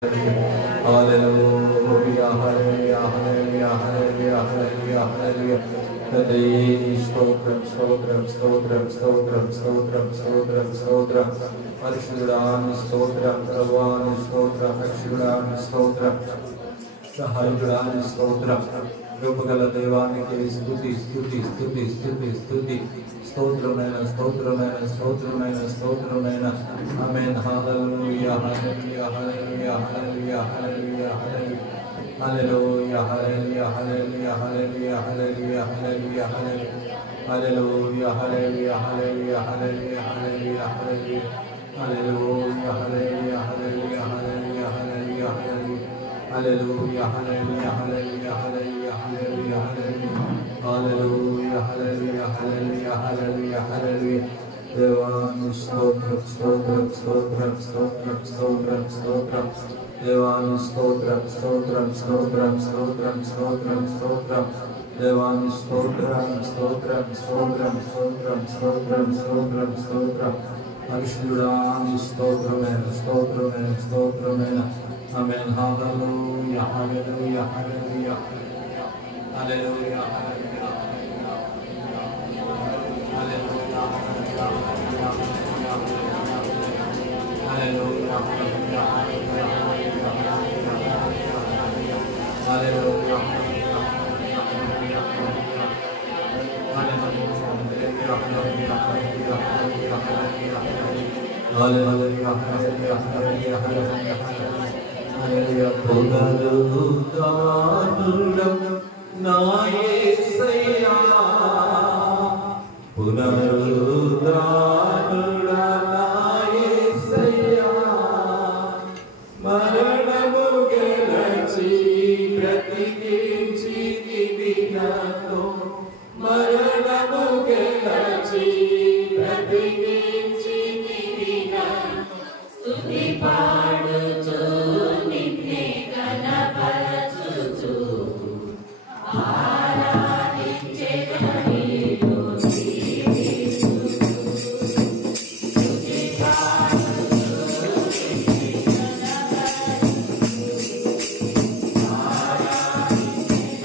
Hallelujah, hallelujah, hallelujah, hallelujah, hallelujah, hallelujah. Stotram, stotram, stotram, stotram, stotram, stotram, stotram. Arshudan, stotram, Pravan, stotram, Arshudan, stotram. Sahajudan, stotram. Rupagala Devaniki, Stuti, Stuti, Stuti, Stuti, Stuti. Stotramena, Stotramena, Stotramena, Stotramena. Amen. Hallelujah, hallelujah, hallelujah, hallelujah, hallelujah, hallelujah. Hallelujah, hallelujah, hallelujah, hallelujah, hallelujah, hallelujah, hallelujah, hallelujah, hallelujah, hallelujah, hallelujah, hallelujah. Hallelujah, hallelujah, hallelujah, hallelujah, hallelujah, hallelujah. Hallelujah, hallelujah, hallelujah, hallelujah, hallelujah, hallelujah. Hallelujah, hallelujah, hallelujah, hallelujah, hallelujah. Devanu stotram, stotram, stotram, stotram, stotram, stotram. Devanu stotram, stotram, stotram, stotram, stotram, stotram. Devanu stotram, stotram, stotram, stotram, stotram, stotram, stotram. Arshudani stotramena, stotramena, stotramena. Amen. Hallelujah, hallelujah, hallelujah, hallelujah, hallelujah, hallelujah, hallelujah, hallelujah, పునరుద్ధానుడం నా యేసయ్యా పునరుద్ధానుడా నా యేసయ్యా మరణము గెలచి బ్రతికించితివి నన్ను మరణము గెలచి బ్రతికించితివి నన్ను స్తుతి పాడుచు నిన్నే కనపరచుచు ఆరాధించెదనిను స్తుతించుచు స్తుతి పాడుచు నిన్నే కనపరచుచు ఆరాధించెదనిను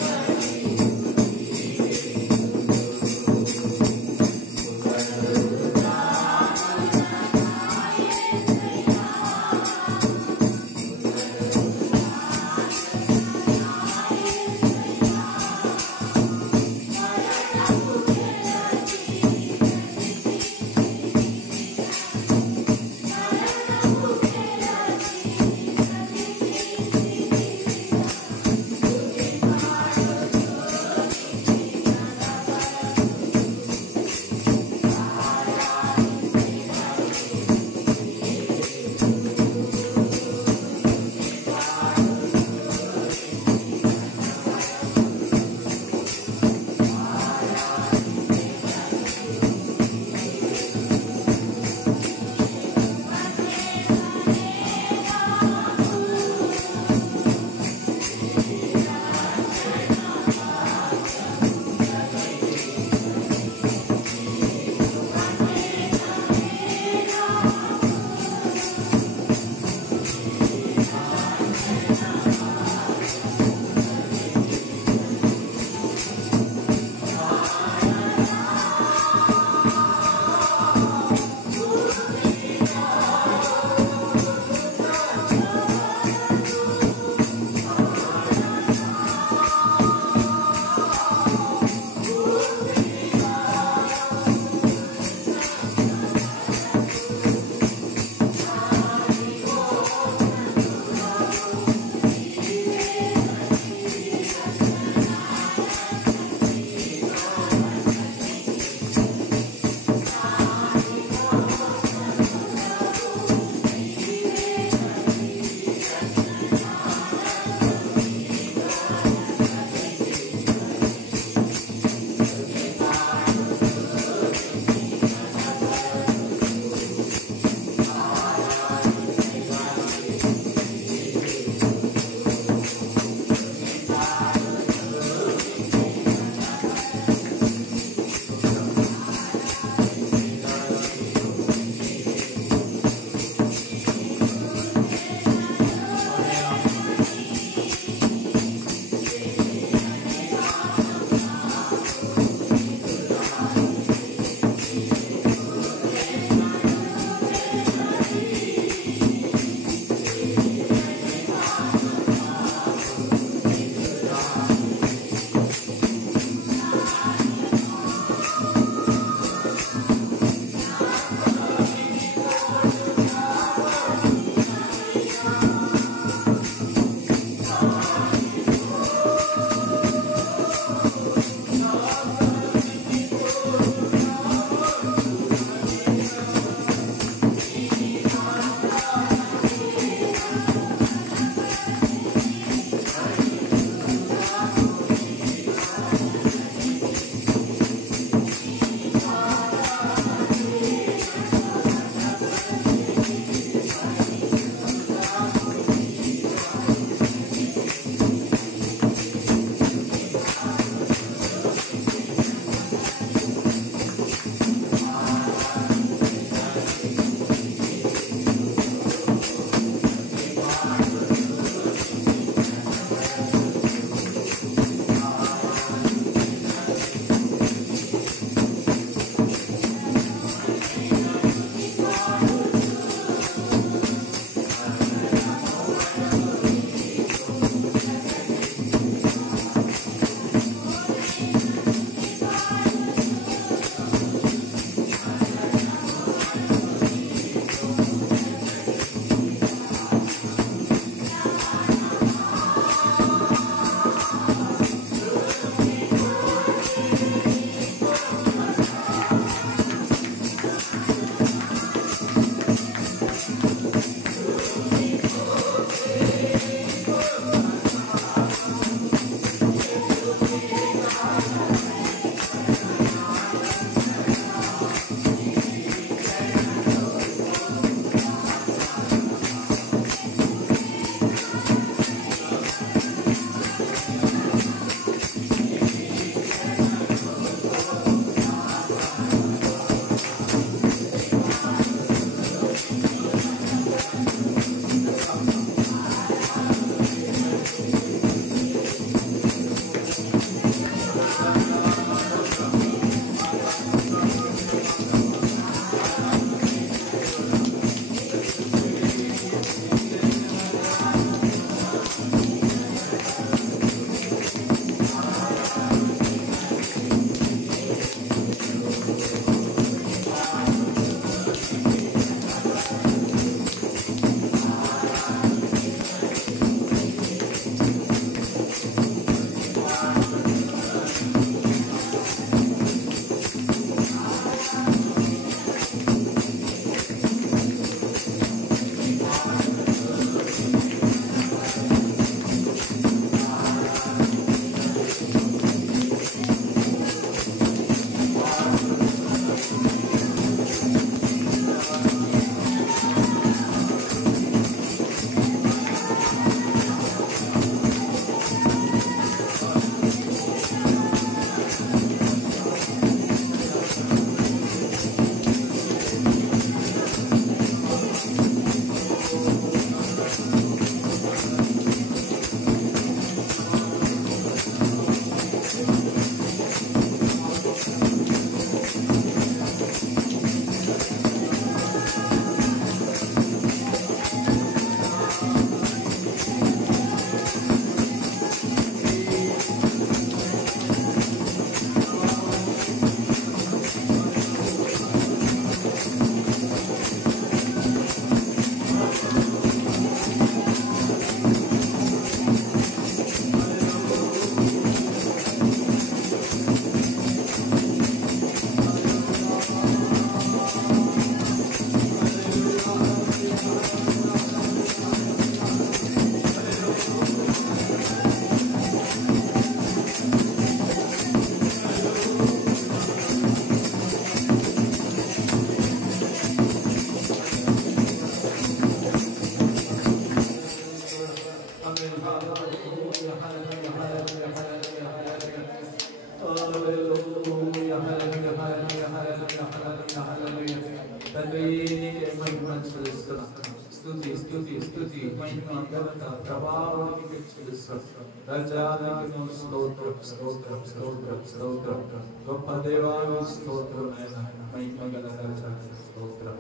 ప్రభావానికి చెల్లిస్తున్నాం. రాజానికి స్తోత్రం స్తోత్రం స్తోత్రం స్తోత్రం. గొప్ప దేవానికి స్తోత్రం నాయన. మహిమగల రాజానికి స్తోత్రం.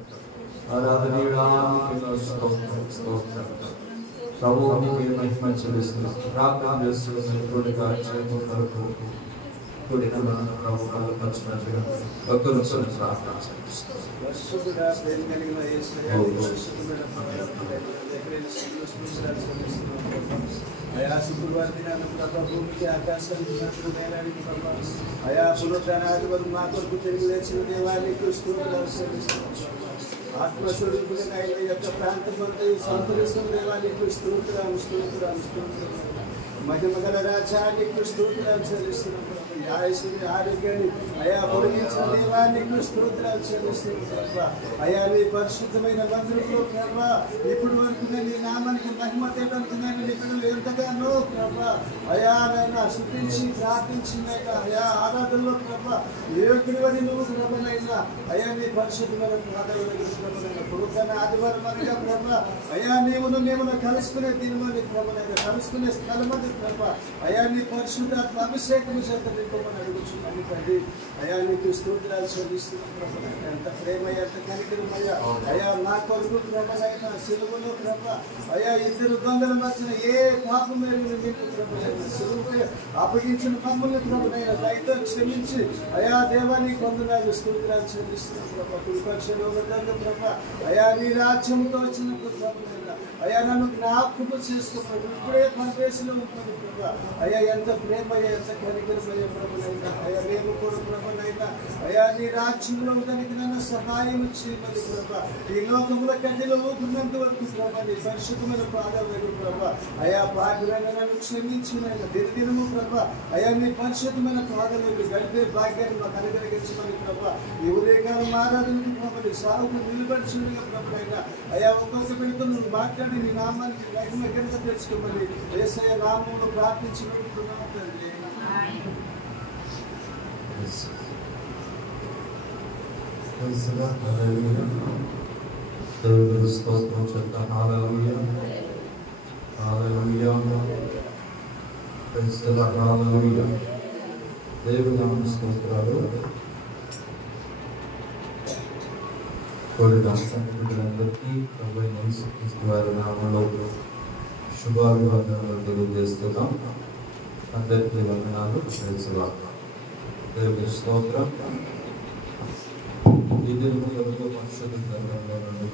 ఆరాధనీయుడానికి స్తోత్రం స్తోత్రం. ప్రభువునికి మహిమ చెల్లిస్తున్నాం. ప్రార్థన చేస్తున్నాం. తోడుగా చేయము కొరకు కూడిన ప్రభు కలుపచ్చినట్లుగా భక్తులు ప్రార్థన చేస్తున్నాం. అయా శుక్రవారం దినాన్ని ప్రభా భూమికి ఆకాశానికి నేలాడికి ప్రభా అయా పునరుద్ధానాది వరకు మా కొరకు తిరిగి లేచిన దేవానికి స్తోత్రాలు చెల్లిస్తున్నాం. ఆత్మస్వరూపులైన ఆయన యొక్క ప్రాంతమంతా సంతరిస్తున్న దేవానికి స్తోత్రాలు స్తోత్రాలు స్తోత్రాలు. మహిమగల రాజ్యానికి స్తోత్రాలు చెల్లిస్తున్నాం. ఆయుష్ని ఆరోగ్యాన్ని అయా పొడిగించిన దేవానికి స్తోత్రాలు చెల్లిస్తున్నాం ప్రభా. అయా నీ పరిశుద్ధమైన మందిరంలో ప్రభా ఇప్పుడు వరకు నీ నామానికి మహిమ తేడానికి నేను ఇక్కడ ఎంతగానో ప్రభా అయా నైనా శుద్ధించి ప్రార్థించినైనా అయా ఆరాధనలో ప్రభా యోగుడి వని నువ్వు ప్రభనైనా అయా నీ పరిశుద్ధమైన పాదాల దగ్గర ప్రభనైనా పురుతన ఆదివారం అనగా ప్రభా అయా నీవును మేమును కలుసుకునే దీనిలోని ప్రభనైనా కలుసుకునే స్థలమది ప్రభా అయా నీ పరిశుద్ధాత్మ అభిషేకం చేత నింపమని అడుగుచున్నాను తండ్రి. అయా నీకు స్తోత్రాలు చెల్లిస్తున్నాం ప్రభనైనా. ఎంత ప్రేమ ఎంత కనికరమయ్యా అయా నా కొరకు ప్రభనైనా సిలువలో ప్రభా అయా ఇద్దరు దొంగల మధ్యన ఏ పాపం ఎరుగని మీకు ప్రభనైనా సిలువపై అప్పగించిన మమ్మల్ని ప్రభనైనా దయతో క్షమించి అయా దేవానికి వందనాలు స్తోత్రాలు చెల్లిస్తున్నాం ప్రభా. కుడిపక్షంలో దొంగ ప్రభా అయా నీ రాజ్యంతో వచ్చినప్పుడు ప్రభనైనా అయా నన్ను జ్ఞాపకం చేసుకోవాలి. ఇప్పుడే పరదేశంలో ఉంటాను ప్రభా అయా ఎంత ప్రేమయ్యా ఎంత కనికరమయ్యా ప్రభునైనా అయా మేము కూడా ప్రభునైనా అయా నీ రాజ్యంలో ఉండడానికి నన్ను సహాయం చేయమని ప్రభా. ఈ లోకంలో కఠిన ఊపినంత వరకు ప్రభా నీ పరిశుద్ధమైన పాదాల దగ్గర ప్రభా అయా పాటలైనా నన్ను క్షమించినైనా దినదినము ప్రభా అయా నీ పరిశుద్ధమైన పాదాల దగ్గర గడిపే భాగ్యాన్ని మాకు అనుగ్రహించమని ప్రభా. ఈ ఉదయకాలం ఆరాధనకి ప్రభు సాగుకు నిలబడిచుండగా ప్రభునైనా అయా ఒక్కొక్క బిడ్డతో నువ్వు మాట్లాడి నీ నామానికి మహిమ కింద తెచ్చుకోమని యేసయ్య నామములో ప్రార్థించుకుంటున్నాము తండ్రి. దేవుని స్తోత్రం చెప్తాం. హల్లెలూయా హల్లెలూయా హల్లెలూయా. దేవుని నామ స్తోత్రాలు. కోడిగా సంగతులందరికీ ప్రభు యేసుక్రీస్తు వారి నామములో శుభాభివందనాలు తెలియజేస్తున్నాం. అందరికీ వందనాలు. Praise the lord. దేవుని స్తోత్రం. ఈ దినము యొక్క పరిశుద్ధ గ్రంథంలో నుండి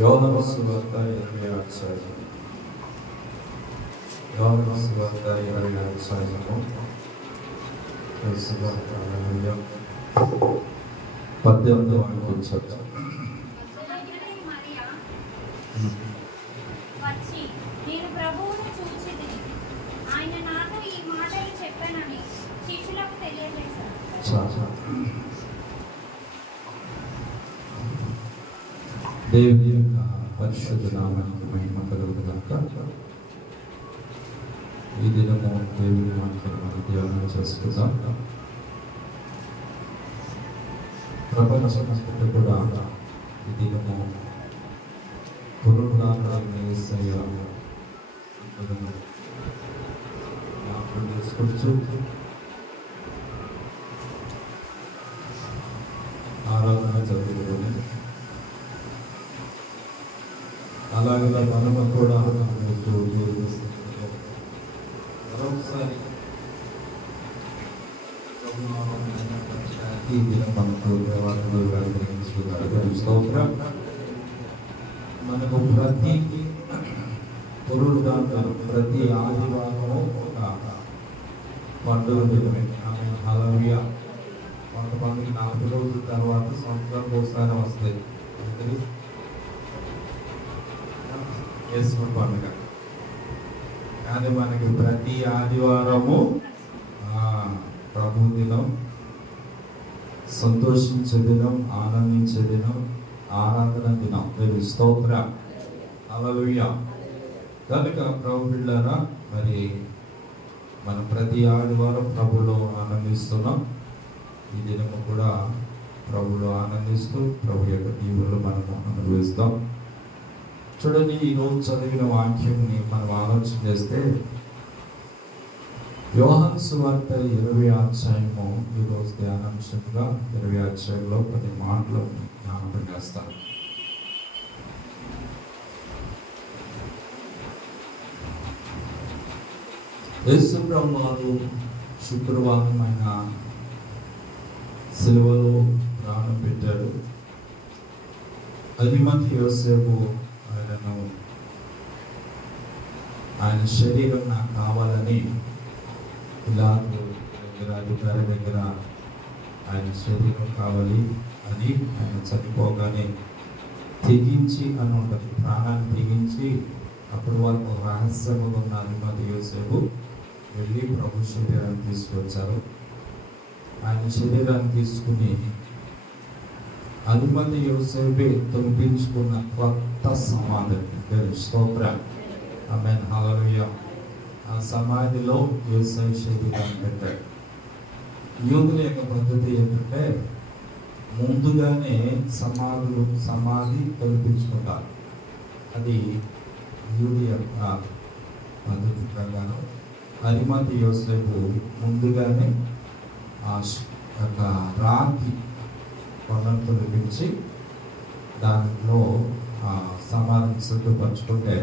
యోహాను సువార్త 20వ అధ్యాయం. యోహాను సువార్త 20వ అధ్యాయము 18వ వాక్యం చదువుతాం. వచ్చి నేను ప్రభువును చూచితిని, ఆయన నాతో ఈ మాటలు చెప్పానని శిష్యులకు తెలియజేశారు. దేవుని యొక్క పరిశుద్ధ నామానికి మహిమ కలుగుగాక. ఈ దినము దేవుని మాటలు మనం ధ్యానం చేసుకుందాం. ప్రపంచమంతటా కూడా ఈ దినము పునరుద్ధానాన్ని యేసయ్య జ్ఞాపకం చేసుకుంటూ ఆరాధన జరుగుతుంది. అలాగే మనము కూడా మరొకసారి ఈ దినం మనకు స్తోత్రం. మనకు ప్రతి పునరుద్ధానం ప్రతి ఆదివారము ఒక పండుగ దినమే. హల్లెలూయా. కొంతమందికి 4 రోజుల తర్వాత సంవత్సరానికి ఒకసారి వస్తాయి. యేసుని పండుగ. కానీ మనకి ప్రతి ఆదివారము ప్రభు దినం, సంతోషించే దినం, ఆనందించే దినం, ఆరాధన దినం. దేవుని స్తోత్రం. హల్లెలూయా. కనుక ప్రభు బిడ్డలారా, మరి మనం ప్రతి ఆదివారం ప్రభులో ఆనందిస్తున్నాం. ఈ దినము కూడా ప్రభులో ఆనందిస్తూ ప్రభు యొక్క దీవులు మనము అనుభవిస్తాం. చూడండి, ఈరోజు చదివిన వాక్యంని మనం ఆలోచన చేస్తే యోహాను సువార్త 20వ అధ్యాయము ఈరోజు ధ్యానాంశంగా 20వ అధ్యాయంలో కొన్ని మాటలు జ్ఞాపకం చేస్తాను. యేసు ప్రభువారు శుక్రవారం ఆయన సిలువలో ప్రాణం పెట్టాడు. అరిమతయి యోసేపు ఆయన శరీరం నాకు కావాలని పిలాతు దగ్గర, అధికారి దగ్గర ఆయన శరీరం కావాలి అని ఆయన చనిపోగానే తెగించి అని ఉంటుంది, ప్రాణాన్ని తెగించి అప్పుడు వాళ్ళకు రహస్యముగా ఉన్న అరిమతయి యోసేపు వెళ్ళి ప్రభు శరీరాన్ని తీసుకొచ్చారు. ఆయన శరీరాన్ని తీసుకుని అరిమతయి యోసేపే తొలిపించుకున్న కొత్త సమాధి, స్తోత్రం, ఆమేన్, హల్లెలూయా. ఆ సమాధిలో యేసయ్య శరీరాన్ని పెట్టాడు. యూదుల యొక్క పద్ధతి ఏంటంటే ముందుగానే సమాధి తొలిపించుకుంటారు. అది యూదు యొక్క పద్ధతి ప్రకారం అరిమతయి యోసేపు ముందుగానే ఆ యొక్క రాతి కొండను తొలగించి దాంట్లో సమాధిని సిద్ధపరచుకుంటే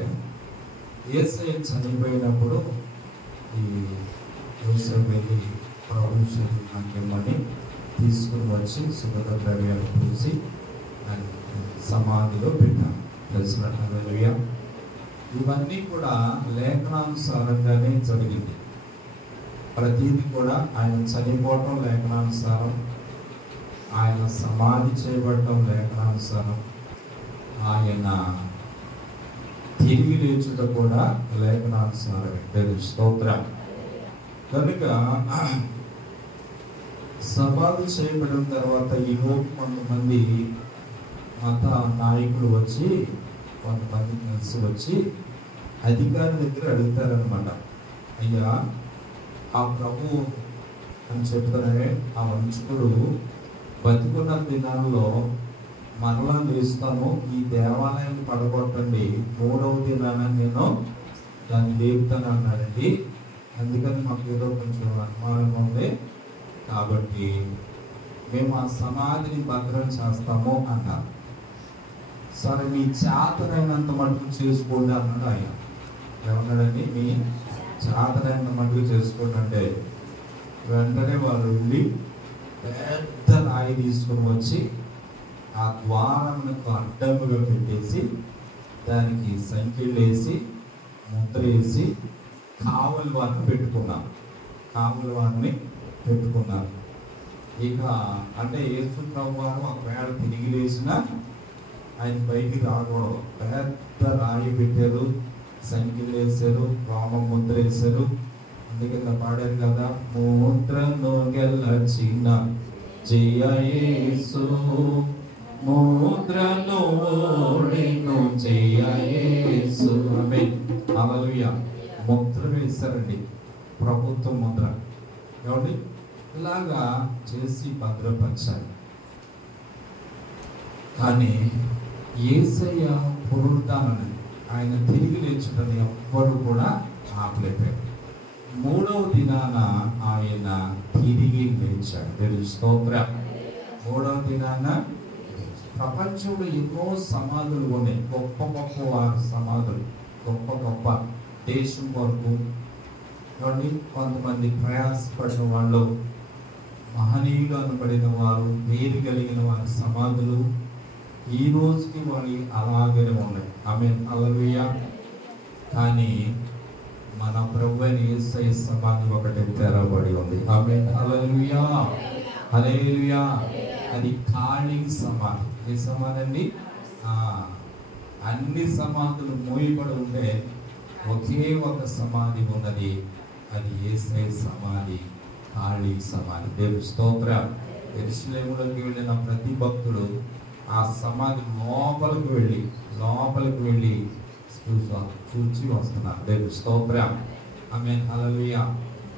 యేసయ్య చనిపోయినప్పుడు ఈ యోసేపు వెళ్ళి ప్రభు శరీరాన్ని తీసుకుని వచ్చి సుగంధ ద్రవ్యాలు పూసి సమాధిలో పెట్టాను. తెలిసినట్లుగా ఇవన్నీ కూడా లేఖనానుసారంగానే జరిగింది. ప్రతిదీ కూడా ఆయన చనిపోవటం లేఖనానుసారం, ఆయన సమాధి చేయబడటం లేఖనానుసారం, ఆయన తిరిగి లేచుట కూడా లేఖనానుసారమే. స్తోత్రం. కనుక సమాధి చేయబడిన తర్వాత ఈరోజు కొంతమంది మత నాయకులు వచ్చి, కొంతమంది కలిసి వచ్చి అధికారి దగ్గర అడుగుతారనమాట, అయ్యా ఆ ప్రభు అని చెప్తారే ఆ వంచకుడు బతికున్న దినాల్లో మరలా లేస్తాను, ఈ దేవాలయాన్ని పడగొట్టండి, 3వ దినాన నేను దాన్ని లేపుతాను అన్నాడండి. అందుకని మాకు ఏదో కొంచెం అనుమానంగా ఉంది, కాబట్టి మేము ఆ సమాధిని భద్రం చేస్తాము అన్నారు. సరే, మీ చేతనైనంత మటుకు చేసుకోండి అన్నాడు ఆయన. ఏమన్నాడండి? మీ చేతనైనంత మటుకు చేసుకోండి అంటే వెంటనే వాళ్ళు వెళ్ళి పెద్ద రాయి తీసుకొని వచ్చి ఆ ద్వారానికి అడ్డంగా పెట్టేసి దానికి సంఖ్యలు వేసి ముద్ర వేసి కావలి వారిని పెట్టుకున్నారు. ఇక అంటే యేసు ప్రభువు వారు ఒకవేళ తిరిగి లేచినా ఆయన బయటికి రాకూడదు. పెద్ద రాయి పెట్టారు, సంఖ్యలు వేశారు, రామ ముద్ర వేశారు. అందుకే పాడారు కదా, ముద్రను గెలచిన జయ యేసు, ముద్రను ఓడిను జయ యేసు. ఆమేన్, హల్లెలూయా. ముద్ర వేశారండి, ప్రభుత్వ ముద్ర. ఏమండి? ఇలాగా చేసి భద్రపరిచారు. కానీ యేసయ్య పునరుద్ధానాన్ని, ఆయన తిరిగి లేచుటని ఎవ్వరు కూడా ఆపలేపారు. 3వ దినాన ఆయన తిరిగి లేచాడు. స్తోత్రం. 3వ దినాన ప్రపంచంలో ఎన్నో సమాధులు ఉన్నాయి, గొప్ప గొప్ప వారి సమాధులు, గొప్ప గొప్ప దేశం కొరకు కొంతమంది ప్రయాసపడిన వాళ్ళు, మహనీయులు అనబడిన వారు, పేరు కలిగిన వారి సమాధులు ఈ రోజుకి వారి అలాగే ఉన్నాయి. ఆమేన్, హల్లెలూయా. కానీ మన ప్రభువైన యేసయ్య సమాధి ఒకటి తెరవబడి ఉంది. ఆమేన్, హల్లెలూయా, హల్లెలూయా. అది ఖాళీ సమాధి. ఏ సమాధి అండి? అన్ని సమాధులు మూయబడి ఉంటే ఒకే ఒక సమాధి ఉన్నది, అది యేసయ్య సమాధి, ఖాళీ సమాధి. దేవుని స్తోత్రం. యెరూషలేములోకి వెళ్ళిన ప్రతి భక్తుడు ఆ సమాధి లోపలికి వెళ్ళి చూచి వస్తున్నారు. దేవుని స్తోత్రం. ఆమేన్, హల్లెలూయా.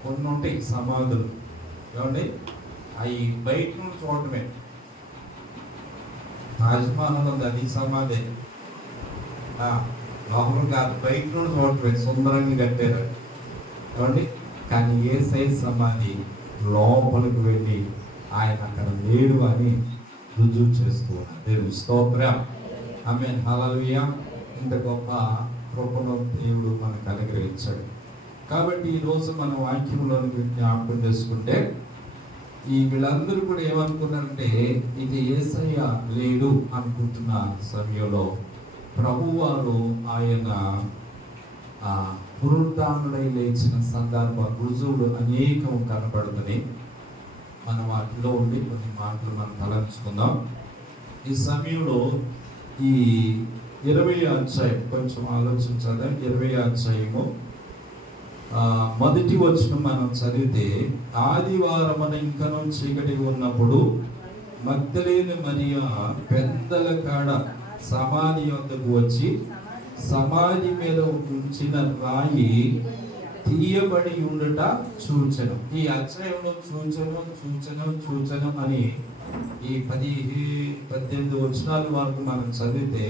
కొన్ని ఉంటాయి సమాధులు, ఏమండి, అవి బయట నుండి చూడటమే. తాజ్మహల్ ఉంది, అది సమాధి. లోపల కాదు, బయట నుండి చూడటమే, సుందరంగా కట్టారు ఏమండి. కానీ యేసయ్య సమాధి లోపలికి వెళ్ళి ఆయన అక్కడ లేడు అని రుజువు చేస్తూ ఉన్నారు. దేవుని స్తోత్రం. ఆమేన్, హల్లెలూయా. ఇంత గొప్ప కృపను దేవుడు మనకు అనుగ్రహించాడు. కాబట్టి ఈరోజు మన వాక్యంలో జ్ఞాపకం చేసుకుంటే వీళ్ళందరూ కూడా ఏమనుకున్నారంటే ఇది యేసయ్య లేడు అనుకుంటున్న సమయంలో ప్రభువారు ఆయన పునరుద్ధానుడై లేచిన సందర్భ రుజువులు అనేకం కనబడుతున్నాయి. మనం వాటిలో ఉండి కొన్ని మాటలు మనం తలంచుకుందాం. ఈ సమయంలో ఈ 20వ అధ్యాయం కొంచెం ఆలోచించాలి. 20వ అధ్యాయము మొదటి వచనం మనం చదివితే, ఆదివారమున ఇంకనూ చీకటి ఉన్నప్పుడు మగ్దలేని మరియా పెద్దల కాడ సమాధి వద్దకు వచ్చి సమాధి మీద ఉంచిన రాయి తీయబడి ఉండుట చూచెను. ఈ అధ్యాయంలో చూచెను అని ఈ 18 వచనాల వరకు మనం చదివితే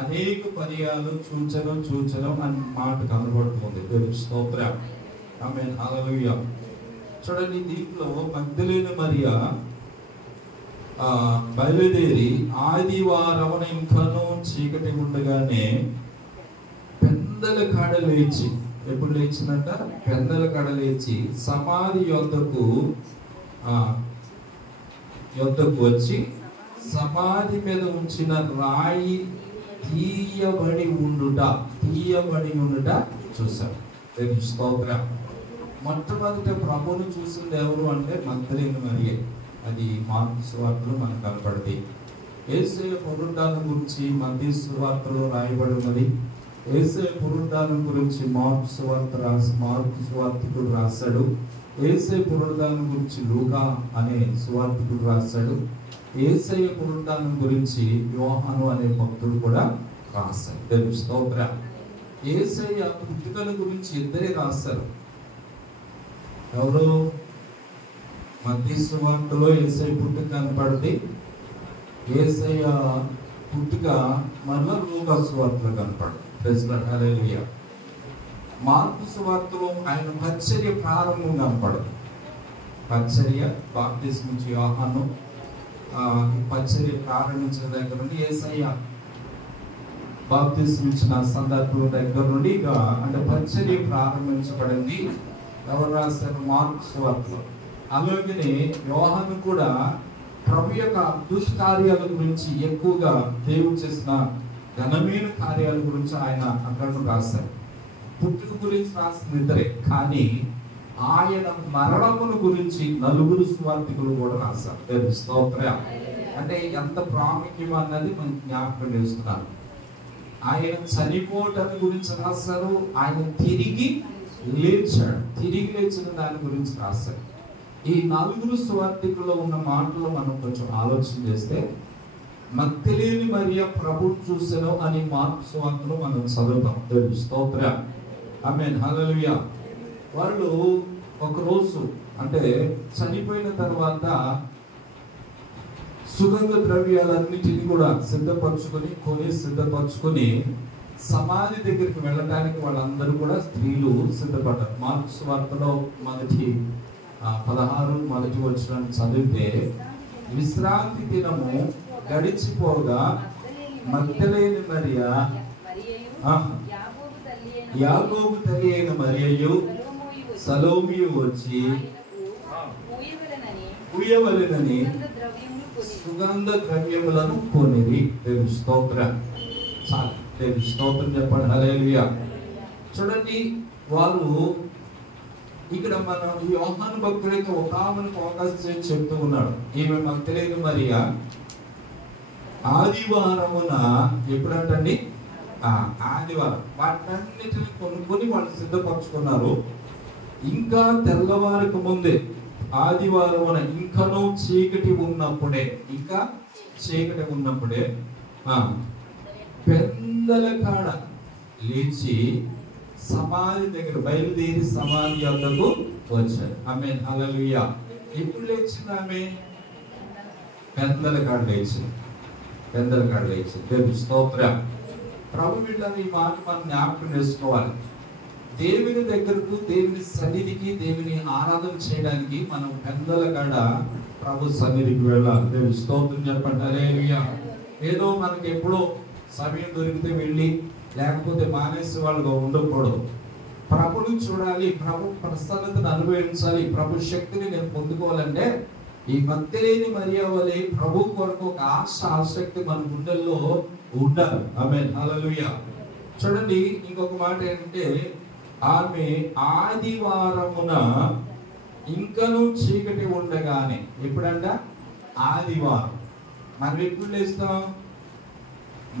అనేక పర్యాలు చూచెను అని మాట కనబడుతుంది. దేవుని స్తోత్రం. ఆమేన్, హల్లెలూయా. చూడండి, దీంట్లో మగ్దలేని మరియా బయలుదేరి ఆదివారమున ఇంకనూ చీకటి ఉండగానే పెద్దల కాడ లేచి, ఎప్పుడు లేచినట్ట? పెద్దల కాడ లేచి సమాధి యొద్దకు వచ్చి సమాధి మీద ఉంచిన రాయి తీయబడి ఉండుట చూశారు. దేవుని స్తోత్రం. మొట్టమొదట ప్రభువును చూసింది ఎవరు అంటే మగ్దలేని మరియే. అది మార్కు సువార్తలో మనకు కనపడింది. యేసయ్య పునరుద్ధానం గురించి మత్తయి సువార్తలో రాయబడి ఉన్నది. యేసయ్య పునరుద్ధానం గురించి మార్కు సువార్తికుడు రాశాడు. యేసయ్య పునరుద్ధానం గురించి లూకా అనే సువార్తికుడు రాశాడు. యేసయ్య పునరుద్ధానం గురించి యోహాను అనే భక్తుడు కూడా రాశాడు. దేవుని స్తోత్రం. యేసయ్య పుట్టుకల గురించి ఇద్దరే రాశారు. ఎవరు? మత్తయి సువార్తలో యేసయ్య పుట్టుక కనపడింది. యేసయ్య పుట్టుక మరలా లూకా సువార్తలో కనపడింది. Praise the lord, hallelujah. Mark సువార్తలో ఆయన పరిచర్య ప్రారంభం కనపడింది. పరిచర్య బాప్తిస్మం నుంచి యోహాను పరిచర్య ప్రారంభించిన దగ్గర నుండి యేసయ్య బాప్తిస్మం ఇచ్చిన సందర్భం దగ్గర నుండి అంటే పరిచర్య ప్రారంభించబడింది. ఎవరు రాశారు? మార్కు సువార్తలో. అలాగనే యోహాను కూడా ప్రభు యొక్క అద్భుత కార్యాల గురించి ఎక్కువగా దేవుడు చేసిన ఘనమైన కార్యాల గురించి ఆయన అక్కడ రాశారు. పుట్టుక గురించి రాసిన ఇద్దరే, కానీ ఆయన మరణమును గురించి 4 సువార్తికులు కూడా రాశారు. దేవుని స్తోత్రం. అంటే ఎంత ప్రాముఖ్యం అన్నది మనం జ్ఞాపకం చేస్తున్నారు. ఆయన చనిపోవటాన్ని గురించి రాశారు. ఆయన తిరిగి లేచాడు, తిరిగి లేచిన దాని గురించి రాశారు. ఈ 4 సువార్తికుల్లో ఉన్న మాటలు మనం కొంచెం ఆలోచన చేస్తే, మగ్దలేని మరియా ప్రభువును చూసెను అని మార్కు సువార్తలో మనం చదువుతాం. దేవుని స్తోత్రం. ఆమేన్, హల్లెలూయా. వాళ్ళు ఒకరోజు అంటే చనిపోయిన తర్వాత సుగంధ ద్రవ్యాలన్నిటిని కూడా సిద్ధపరచుకొని సమాధి దగ్గరికి వెళ్ళడానికి వాళ్ళందరూ కూడా స్త్రీలు సిద్ధపడ్డారు. మార్కు సువార్తలో మొదటి 16 మొదటి వచనాన్ని చదివితే, విశ్రాంతి దినము గడిచిపోగా మగ్దలేని మరియా యాకోబు తల్లి అయిన మరియయు సలోమియు వచ్చి పూయవలెనని సుగంధ ద్రవ్యములను కొనిరి. దేవుని స్తోత్రం. చాలు, దేవుని స్తోత్రం చెప్పండి. హల్లెలూయా. చూడండి, వారు ఇక్కడ మనం యోహాను భక్తులైతే ఒక ఆమెను ఫోకస్ చేసి చెప్తూ ఉన్నాడు. ఈమె మగ్దలేని మరియా ఆదివారమున ఎప్పుడంటండి? ఆదివారం వాటినన్నిటిని కొనుక్కొని వాళ్ళు సిద్ధపరచుకున్నారు. ఇంకా తెల్లవారికి ముందే ఆదివారమున ఇంకనూ చీకటి ఉన్నప్పుడే పెద్దల కాడ లేచి సమాధి దగ్గర బయలుదేరి సమాధి వద్దకు వచ్చారు. ఆమేన్, హల్లెలూయా. ఎప్పుడు లేచింది ఆమె? పెద్దల కాడ లేచింది. దేవుని స్తోత్రం. ప్రభు బిడ్డలు ఈ మాట మనం జ్ఞాపకం చేసుకోవాలి. దేవుని దగ్గరకు, దేవుని సన్నిధికి, దేవుని ఆరాధన చేయడానికి మనం పెద్దల కాడ ప్రభు సన్నిధికి వెళ్ళాలి. దేవుని స్తోత్రం చెప్పండి. హల్లెలూయా. ఏదో మనకి ఎప్పుడో సమయం దొరికితే వెళ్ళి లేకపోతే మానేసే వాళ్ళుగా ఉండకూడదు. ప్రభుని చూడాలి, ప్రభు ప్రసన్నతను అనుభవించాలి, ప్రభు శక్తిని నేను పొందుకోవాలంటే ఈ మత్తలేని మరియా వలె ప్రభు కొరకు ఒక ఆశ, ఆసక్తి మన గుండెల్లో ఉండాలి. ఆమేన్. హల్లెలూయా. చూడండి, ఇంకొక మాట ఏంటంటే ఆమె ఆదివారమున ఇంకనూ చీకటి ఉండగానే, ఎప్పుడంట? ఆదివారం. మనం ఎప్పుడు లేస్తాం?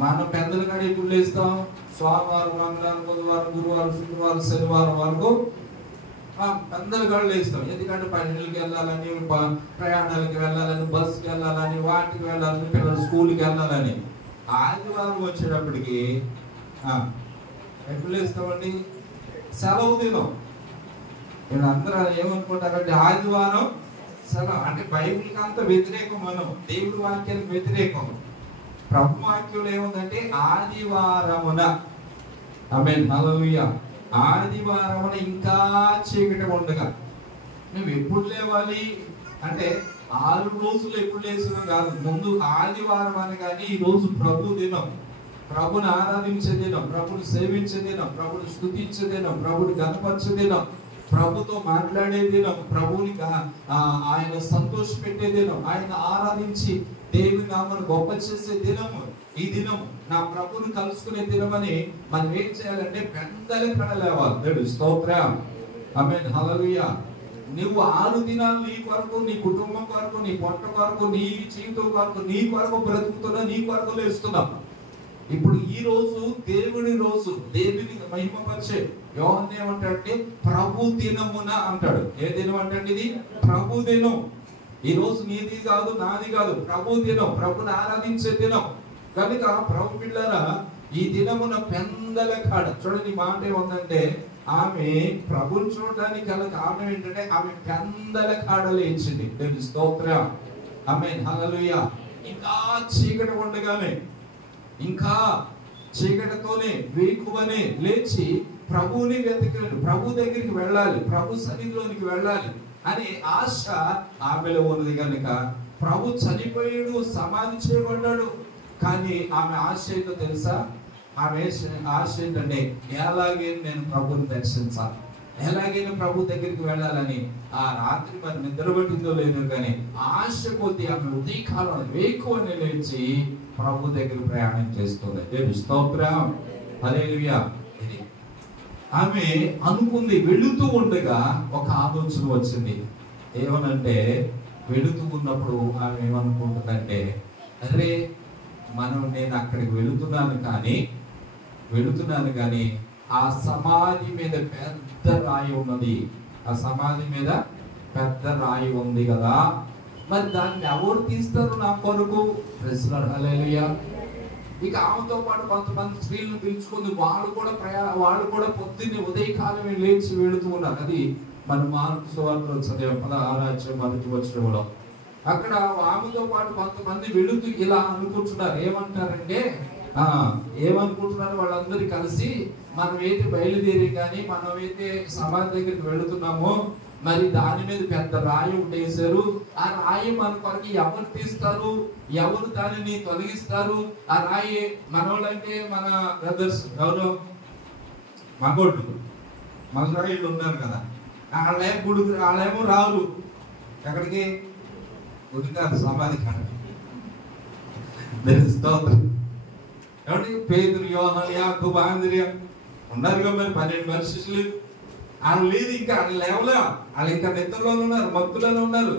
మన పెద్దల కాడ ఎప్పుడు లేస్తాం? సోమవారం, మంగళవారం, బుధవారం, గురువారం, శుక్రవారం, శనివారం వరకు పెద్దల కాడ లేస్తాం. ఎందుకంటే పనులకి వెళ్ళాలని, ప్రయాణాలకు వెళ్ళాలని, బస్సుకి వెళ్ళాలని, వాటికి వెళ్ళాలని, పిల్లలు స్కూల్కి వెళ్ళాలని. ఆదివారం వచ్చేటప్పటికి ఎప్పుడు లేస్తామండి? సెలవు దినం. నేను అందరూ ఏమనుకుంటారంటే ఆదివారం సెలవు అంటే బైబిల్కి అంత వ్యతిరేకం, మనం దేవుడి వాక్యానికి వ్యతిరేకం. ప్రభు వాక్యంలో ఏముందంటే ఆదివారమున, ఆమేన్, హల్లెలూయా, ఆదివారమున ఇంకా చీకటి ఉండగా. నువ్వు ఎప్పుడు లేవాలి అంటే 6 రోజులు ఎప్పుడు లేచిన కాదు, ముందు ఆదివారం అని. కానీ ఈ రోజు ప్రభు దినం, ప్రభుని ఆరాధించే దినం, ప్రభుని సేవించే దినం, ప్రభుని స్తుతించే దినం, ప్రభుని గణపరిచే దినం, ప్రభుతో మాట్లాడే దినం, ప్రభుని ఆయన సంతోష పెట్టే దినం, ఆయన ఆరాధించి దేవుని నామను గొప్ప చేసే దినము ఈ దినం, నా ప్రభుని కలుసుకునే దినం అని మనం ఏం చేయాలంటే పెద్దల కడ లేవాలి. దేవుని స్తోత్రం. ఆమేన్, హల్లెలూయా. నువ్వు 6 దినాలు నీ కొరకు, నీ కుటుంబం కొరకు, నీ పొట్ట కొరకు, నీ జీవితం కొరకు, నీ కొరకు బ్రతుకుతున్నా, నీ కొరకు లేస్తున్నావు. ఇప్పుడు ఈ రోజు దేవుని రోజు, దేవుని మహిమపరిచే. యోహన్ ఏమంటాడంటే ప్రభు దినమున అంటాడు. ఏ దినం అంటే ఇది? ప్రభు దినం. ఈ రోజు నీది కాదు, నాది కాదు, ప్రభు దినం, ప్రభుని ఆరాధించే దినం. కనుక ప్రభు బిడ్డలారా, ఈ దినమున పెద్దల కాడ చూడండి, మాట ఏముందంటే ఆమె ప్రభుని చూడడానికి కనుక ఆమె ఏంటంటే ఆమె పెద్దల కాడ లేచింది. దేవుని స్తోత్రం. ఆమేన్, హల్లెలూయా. ఇంకా చీకటి ఉండగానే, ఇంకా చీకటితోనే వేకువనే లేచి ప్రభువుని వెతకాలి, ప్రభు దగ్గరికి వెళ్ళాలి, ప్రభు సన్నిధిలోనికి వెళ్ళాలి అనే ఆశ ఆమెలో ఉన్నది. కనుక ప్రభు చనిపోయాడు, సమాధి చేయబడ్డాడు. కానీ ఆమె ఆశ ఏంటో తెలుసా? ఆమె ఆశ ఏంటంటే ఎలాగైనా నేను ప్రభుని దర్శించాలి, ఎలాగైనా ప్రభు దగ్గరికి వెళ్ళాలని. ఆ రాత్రి మరి నిద్ర పట్టిందో లేదో కానీ ఆశ కొద్ది ఆమె ఉదయకాలం వేకువనే లేచి ప్రభు దగ్గర ప్రయాణం చేస్తుంది. దేవుని స్తోత్రం. హల్లెలూయా. ఆమె అనుకుంది, వెళుతూ ఉండగా ఒక ఆలోచన వచ్చింది. ఏమనంటే వెళుతూ ఉన్నప్పుడు ఆమె ఏమనుకుంటుందంటే, అరే నేను అక్కడికి వెళుతున్నాను కానీ ఆ సమాధి మీద పెద్ద రాయి ఉన్నది, ఆ సమాధి మీద పెద్ద రాయి ఉంది కదా, మరి దాన్ని ఎవరు తీస్తారు నా కొరకు? హల్లెలూయా. ఇక ఆమెతో పాటు కొంతమంది స్త్రీలను పిలుచుకుంది. వాళ్ళు కూడా పొద్దున్నే ఉదయకాలమే లేచి వెళుతూ ఉన్నారు. అది మన మార్కు సువార్తలో చదివే 16వ అక్కడ ఆమెతో పాటు కొంతమంది వెళుతూ ఇలా అనుకుంటున్నారు. ఏమనుకుంటున్నారు వాళ్ళందరూ కలిసి, మనం ఏది బయలుదేరి కానీ మనమైతే సమాధి దగ్గరికి వెళుతున్నామో మరి దాని మీద పెద్ద రాయి ఉండేశారు. ఆ రాయి మన కొరకు ఎవరు తీస్తారు, ఎవరు దానిని తొలగిస్తారు? ఆ రాయి మనోళ్ళంటే మన బ్రదర్స్ ఎవరు, మగరాయిలు ఉన్నారు కదా, వాళ్ళేమో రావులు ఎక్కడికి ఉదికారు సమాధి కాడ. ఏమంటే పేతురు, యోహాను, యాకోబు, ఆంద్రియా ఉన్నారుగా, మరి 12 మంది శిష్యులు. వాళ్ళు లేదు, ఇంకా వాళ్ళు లేవలే, వాళ్ళు ఇంకా నిద్రలోనే ఉన్నారు, మత్తులోనే ఉన్నారు.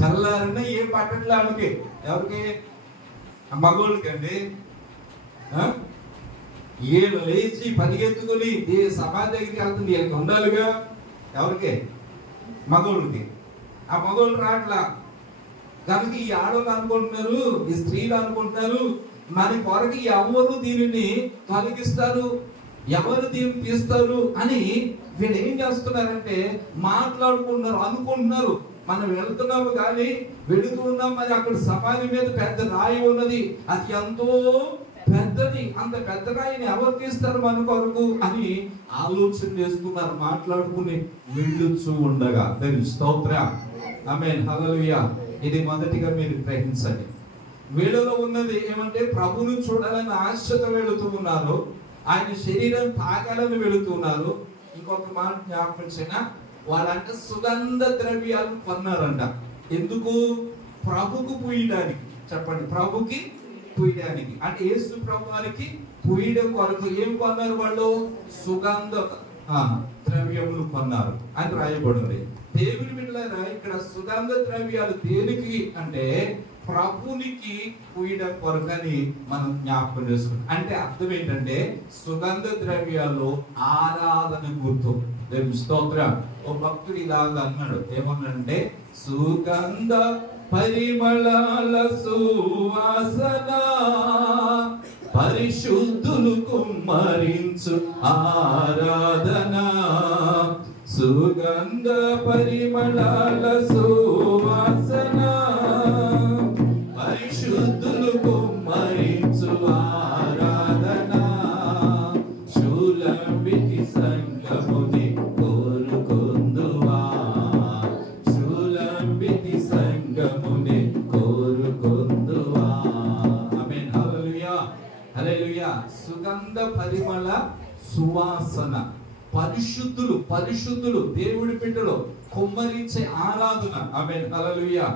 చల్లారన్నా ఏం పట్టట్లే వాళ్ళకి. ఎవరికి? మగోళ్ళకి అండి. ఏళ్ళు లేచి పరిగెత్తుకుని సమాధి దగ్గరికి వెళ్తుంది. వీళ్ళకి ఉండాలిగా. ఎవరికి? మగోళ్ళకి. ఆ మగోళ్ళు రాట్లా. కనుక ఈ ఆడవాళ్ళు అనుకుంటున్నారు, ఈ స్త్రీలు అనుకుంటున్నారు, మన కొరకు ఎవరు దీనిని తొలగిస్తారు, ఎవరు దీన్ని తీస్తారు అని వీళ్ళు ఏం చేస్తున్నారంటే మాట్లాడుకుంటున్నారు, అనుకుంటున్నారు. మనం వెళ్తున్నాము కానీ వెళుతూ ఉన్నాం, మరి అక్కడ సమాధి మీద పెద్ద రాయి ఉన్నది, అది ఎంతో పెద్దది, అంత పెద్ద రాయిని ఎవరికి ఇస్తారు మన కొరకు అని ఆలోచన చేస్తున్నారు, మాట్లాడుకుని వెళ్ళుచూ ఉండగా. దేవుని స్తోత్రం. ఆమేన్, హల్లెలూయా. ఇది మొదటిగా మీరు గ్రహించండి. వీళ్ళలో ఉన్నది ఏమంటే ప్రభువును చూడాలని ఆశతో వెళుతూ ఉన్నారు, ఆయన శరీరం తాకాలని వెళుతున్నారు. ఇంకొక మాట జ్ఞాపకం, వాళ్ళంటే సుగంధ ద్రవ్యాలు కొన్నారంట. ఎందుకు? ప్రభుకు పూయడానికి. చెప్పండి, ప్రభుకి పూయడానికి. అంటే యేసు ప్రభు వారికి పూయడం కొరకు ఏం కొన్నారు వాళ్ళు? సుగంధ ద్రవ్యములు కొన్నారు అని రాయబడింది. దేవుని బిడ్డలారా, ఇక్కడ సుగంధ ద్రవ్యాలు దేనికి అంటే ప్రభునికి పూయడం కొరకని మనం జ్ఞాపకం చేసుకుంటాం. అంటే అర్థం ఏంటంటే సుగంధ ద్రవ్యాలు ఆరాధన గుర్తు. దేవుని స్తోత్రం. ఓ భక్తుడు ఇలాగా అన్నాడు, ఏమన్నాడంటే సుగంధ పరిమళాల సువాసన పరిశుద్ధులు కుమ్మరించు ఆరాధన. సుగంధ పరిమళాల సువాసన పరిశుద్ధులు కుమ్మరించు ఆరాధన. శూలంబితి సంగముని కోరుకొందువా, శూలంబితి సంగముని కోరుకొందువా. ఆమేన్, హల్లెలూయా, హల్లెలూయా. సుగంధ పరిమళ సువాసన, పరిశుద్ధులు, పరిశుద్ధులు దేవుడి బిడ్డలు కుమ్మరించే ఆరాధన. ఆమేన్, హల్లెలూయా,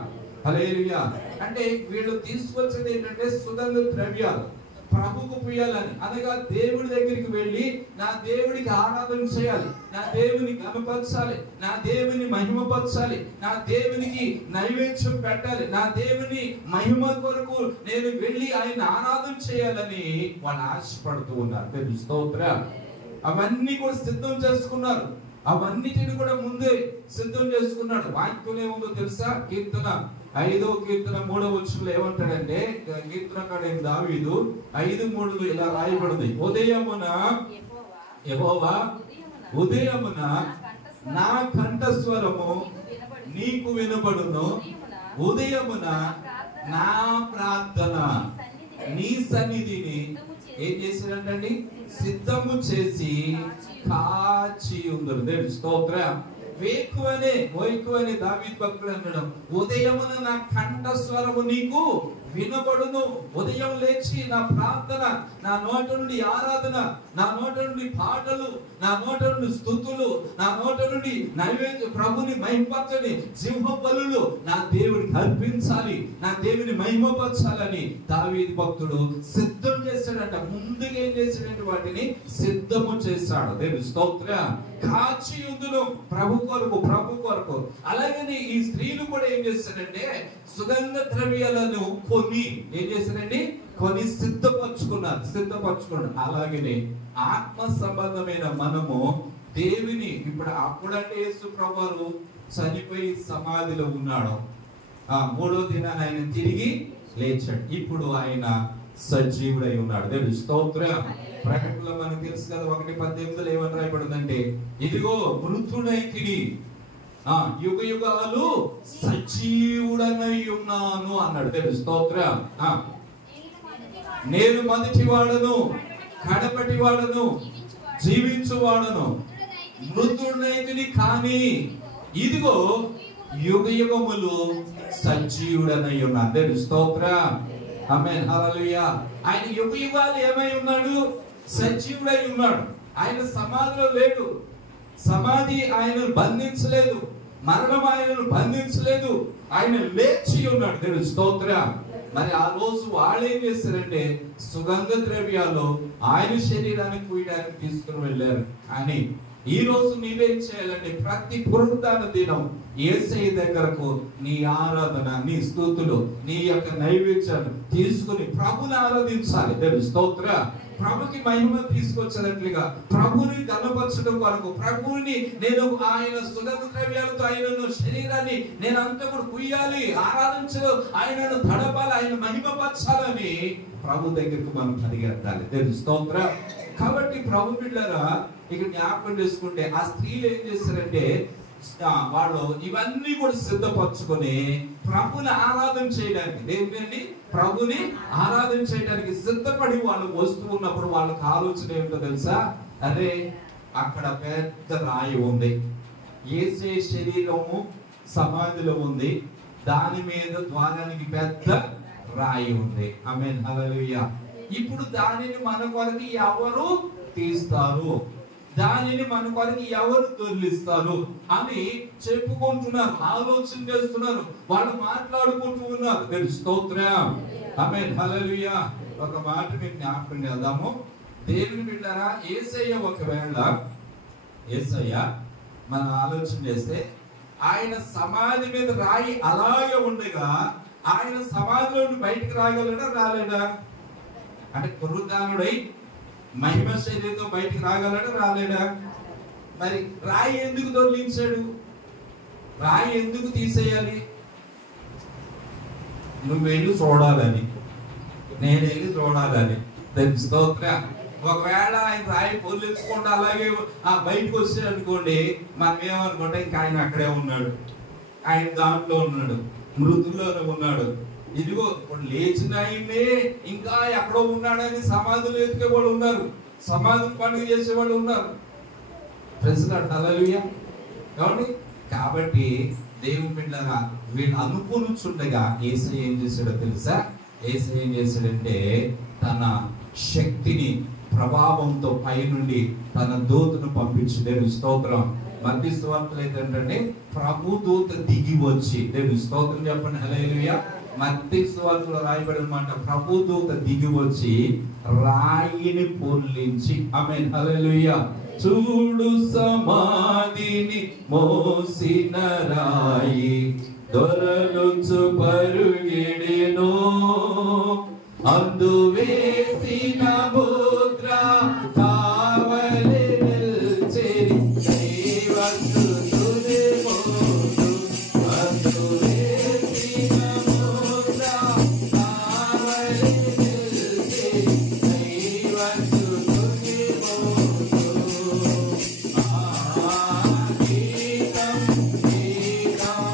హల్లెలూయా. అంటే వీళ్ళు తీసుకొచ్చేది ఏంటంటే సుగంధ ద్రవ్యాలు ప్రభుకు పూయాలని. అనగా దేవుడి దగ్గరికి వెళ్ళి నా దేవుడికి ఆరాధన చేయాలి, నా దేవుని గణపరచాలి, నా దేవుని మహిమపరచాలి, నా దేవునికి నైవేద్యం పెట్టాలి, నా దేవుని మహిమ కొరకు నేను వెళ్ళి ఆయన ఆరాధన చేయాలని వాళ్ళు ఆశపడుతూ ఉన్నారు. దేవుని స్తోత్రం. అవన్నీ కూడా సిద్ధం చేసుకున్నారు, అవన్నిటిని కూడా ముందే సిద్ధం చేసుకున్నాడు. వాక్యం ఏముందో తెలుసా? కీర్తన 5వ కీర్తన 3వ వచనంలో ఏమంటాడంటే, కీర్తనకారుడైన దావీదు 5:3 ఇలా రాయబడింది, ఉదయమున యెహోవా ఉదయమున నా కంఠస్వరము నీకు వినబడును, ఉదయమున నా ప్రార్థన నీ సన్నిధిని ఏం చేశాడంటండి? సిద్ధము చేసి కాచి ఉందరు. దేవుని స్తోత్రం. వేకువనే దావీదు భక్తుడు అన్నాడు, ఉదయమున నా కంఠస్వరము నీకు వినబడును. ఉదయం లేచి నా ప్రార్థన, నా నోట నుండి ఆరాధన, నా నోట నుండి పాటలు, నా నోట నుండి స్తుతులు, నా నోట నుండి నైవేద్యం, ప్రభుని మహిమపరచని సింహ బలులు నా దేవుడికి అర్పించాలి, నా దేవుని మహిమపరచాలని దావీదు భక్తుడు సిద్ధం చేశాడంట. ముందుగా ఏం చేశాడంటే వాటిని సిద్ధము చేశాడు. దేవుని స్తోత్రం. కాచి ఉందును ప్రభు కొరకు, ప్రభు కొరకు. అలాగని ఈ స్త్రీలు కూడా ఏం చేశారంటే సుగంధ ద్రవ్యాలను ఏం చేశారండి? కొని సిద్ధపరచుకున్నారు. అలాగనే ఆత్మ సంబంధమైన మనము దేవుని ఇప్పుడు అప్పుడంటే యేసు ప్రభువు చనిపోయి సమాధిలో ఉన్నాడు, 3వ దినాన ఆయన తిరిగి లేచాడు. ఇప్పుడు ఆయన సజీవుడై ఉన్నాడు. దేవుని స్తోత్రం. ప్రకటనలో మనకు తెలుసు కదా, 1:18 ఏమని రాయబడిందంటే, ఇదిగో మృతుడైతిని, యుగ యుగాలు సజీవుడనై ఉన్నాను అన్నాడు. దేవుని స్తోత్రం. నేను మొదటి వాడను, కడపటి వాడను, జీవించువాడను, మృతుడైతిని కానీ ఇదిగో యుగ యుగములు సజీవుడనై ఉన్నాను. దేవుని స్తోత్రం. ఆమేన్, హల్లెలూయా. ఆయన యుగ యుగాలు ఏమై ఉన్నాడు? సజీవుడై ఉన్నాడు. ఆయన సమాధిలో లేడు, సమాధి ఆయనను బంధించలేదు, మరణం ఆయనను బంధించలేదు, ఆయన లేచి ఉన్నాడు. దేవుని స్తోత్రం. మరి ఆ రోజు వాళ్ళు ఏం చేశారంటే సుగంధ ద్రవ్యాలు ఆయన శరీరానికి పూయడానికి తీసుకుని వెళ్ళారు. కానీ ఈ రోజు నీవేం చేయాలంటే ప్రతి పునరుద్ధాన దినం యేసయ్య దగ్గరకు నీ ఆరాధన, నీ స్తుతులు, నీ యొక్క నైవేద్యాలు తీసుకుని ప్రభుని ఆరాధించాలి. దేవుని స్తోత్రం. ప్రభుకి మహిమ తీసుకొచ్చినట్లుగా ప్రభుని గణపరచడం కొరకు, ప్రభుని నేను ఆయన సుగంధ ద్రవ్యాలతో ఆయన శరీరాన్ని నేను అంతా కూడా కుయ్యాలి, ఆరాధించడం, ఆయనను తడపాలి, ఆయన మహిమపరచాలని ప్రభు దగ్గరకు మనం పరిగెత్తాలి. దేవుని స్తోత్రం. కాబట్టి ప్రభు బిడ్డలారా, ఇక జ్ఞాపకం చేసుకుంటే ఆ స్త్రీలు ఏం చేశారంటే వాళ్ళు ఇవన్నీ కూడా సిద్ధపరచుకొని ప్రభుని ఆరాధన చేయడానికి, దేవుని ప్రభుని ఆరాధన చేయడానికి సిద్ధపడి వాళ్ళు వస్తూ ఉన్నప్పుడు వాళ్ళకి ఆలోచన ఏమిటో తెలుసా? అరే అక్కడ పెద్ద రాయి ఉంది, యేసే శరీరము సమాధిలో ఉంది, దాని మీద ద్వారానికి పెద్ద రాయి ఉంది. ఆమేన్, హల్లెలూయా. ఇప్పుడు దానిని మన కొరకు ఎవరు తీస్తారు, దానిని మన కొరకు ఎవరు దొర్లిస్తారు అని చెప్పుకుంటున్నారు, ఆలోచన చేస్తున్నారు, వాళ్ళు మాట్లాడుకుంటూ ఉన్నారు. స్తోత్రం. ఆమేన్, హల్లెలూయా. ఒక మాట మీరు జ్ఞాపకం చేద్దాము. దేవుని బిడ్డలారా, యేసయ్య ఒకవేళ మనం ఆలోచన చేస్తే ఆయన సమాధి మీద రాయి అలాగే ఉండగా ఆయన సమాధిలో బయటకు రాగలడా రాలేడా? అంటే పునరుద్ధానుడై మహిమ శరీరంతో బయటకు రాగలడా రాలేడా? మరి రాయి ఎందుకు దొర్లించాడు? రాయి ఎందుకు తీసేయాలి? నువ్వు వెళ్ళి చూడాలని, నేను వెళ్ళి చూడాలని. స్తోత్రం. ఒకవేళ ఆయన రాయి పొర్లించకుండా అలాగే బయటకు వచ్చాడు అనుకోండి, మనం ఏమనుకుంటే ఇంకా ఆయన అక్కడే ఉన్నాడు, ఆయన దాంట్లో ఉన్నాడు, మృతుల్లోనే ఉన్నాడు. ఇదిగో ఇప్పుడు లేచిన ఆయనే ఇంకా ఎక్కడో ఉన్నాడని సమాధులు ఎత్తుకే వాళ్ళు ఉన్నారు, సమాధి పండుగ చేసేవాళ్ళు ఉన్నారు. హల్లెలూయా. కాబట్టి దేవుని బిడ్డలారా, వీళ్ళు అనుకునుచుండగా యేసయ్య ఏం చేశాడో తెలుసా? యేసయ్య ఏం చేశాడంటే తన శక్తిని ప్రభావంతో పై నుండి తన దూతను పంపించి, దేవుని స్తోత్రం. మత్తయి సువార్తలో ఏంటంటే ప్రభు దూత దిగి వచ్చి, దేవుని స్తోత్రం చెప్పండి, హల్లెలూయా. మత్తయి సువార్తలో రాయబడిన మాట, ప్రభు దూత దిగి వచ్చి రాయిని పొర్లించి, ఆమేన్, హల్లెలూయా. చూడు సమాధిని మోసిన రాయి దొరలుచు పరుగిడెను, అందు వేసిన ముద్ర కావలి నిల్చెరి, దైవస్తుని మోదు అందు వేసిన ముద్ర కావలి నిల్చెరి, దైవస్తుని మోదు. గీతం గీతం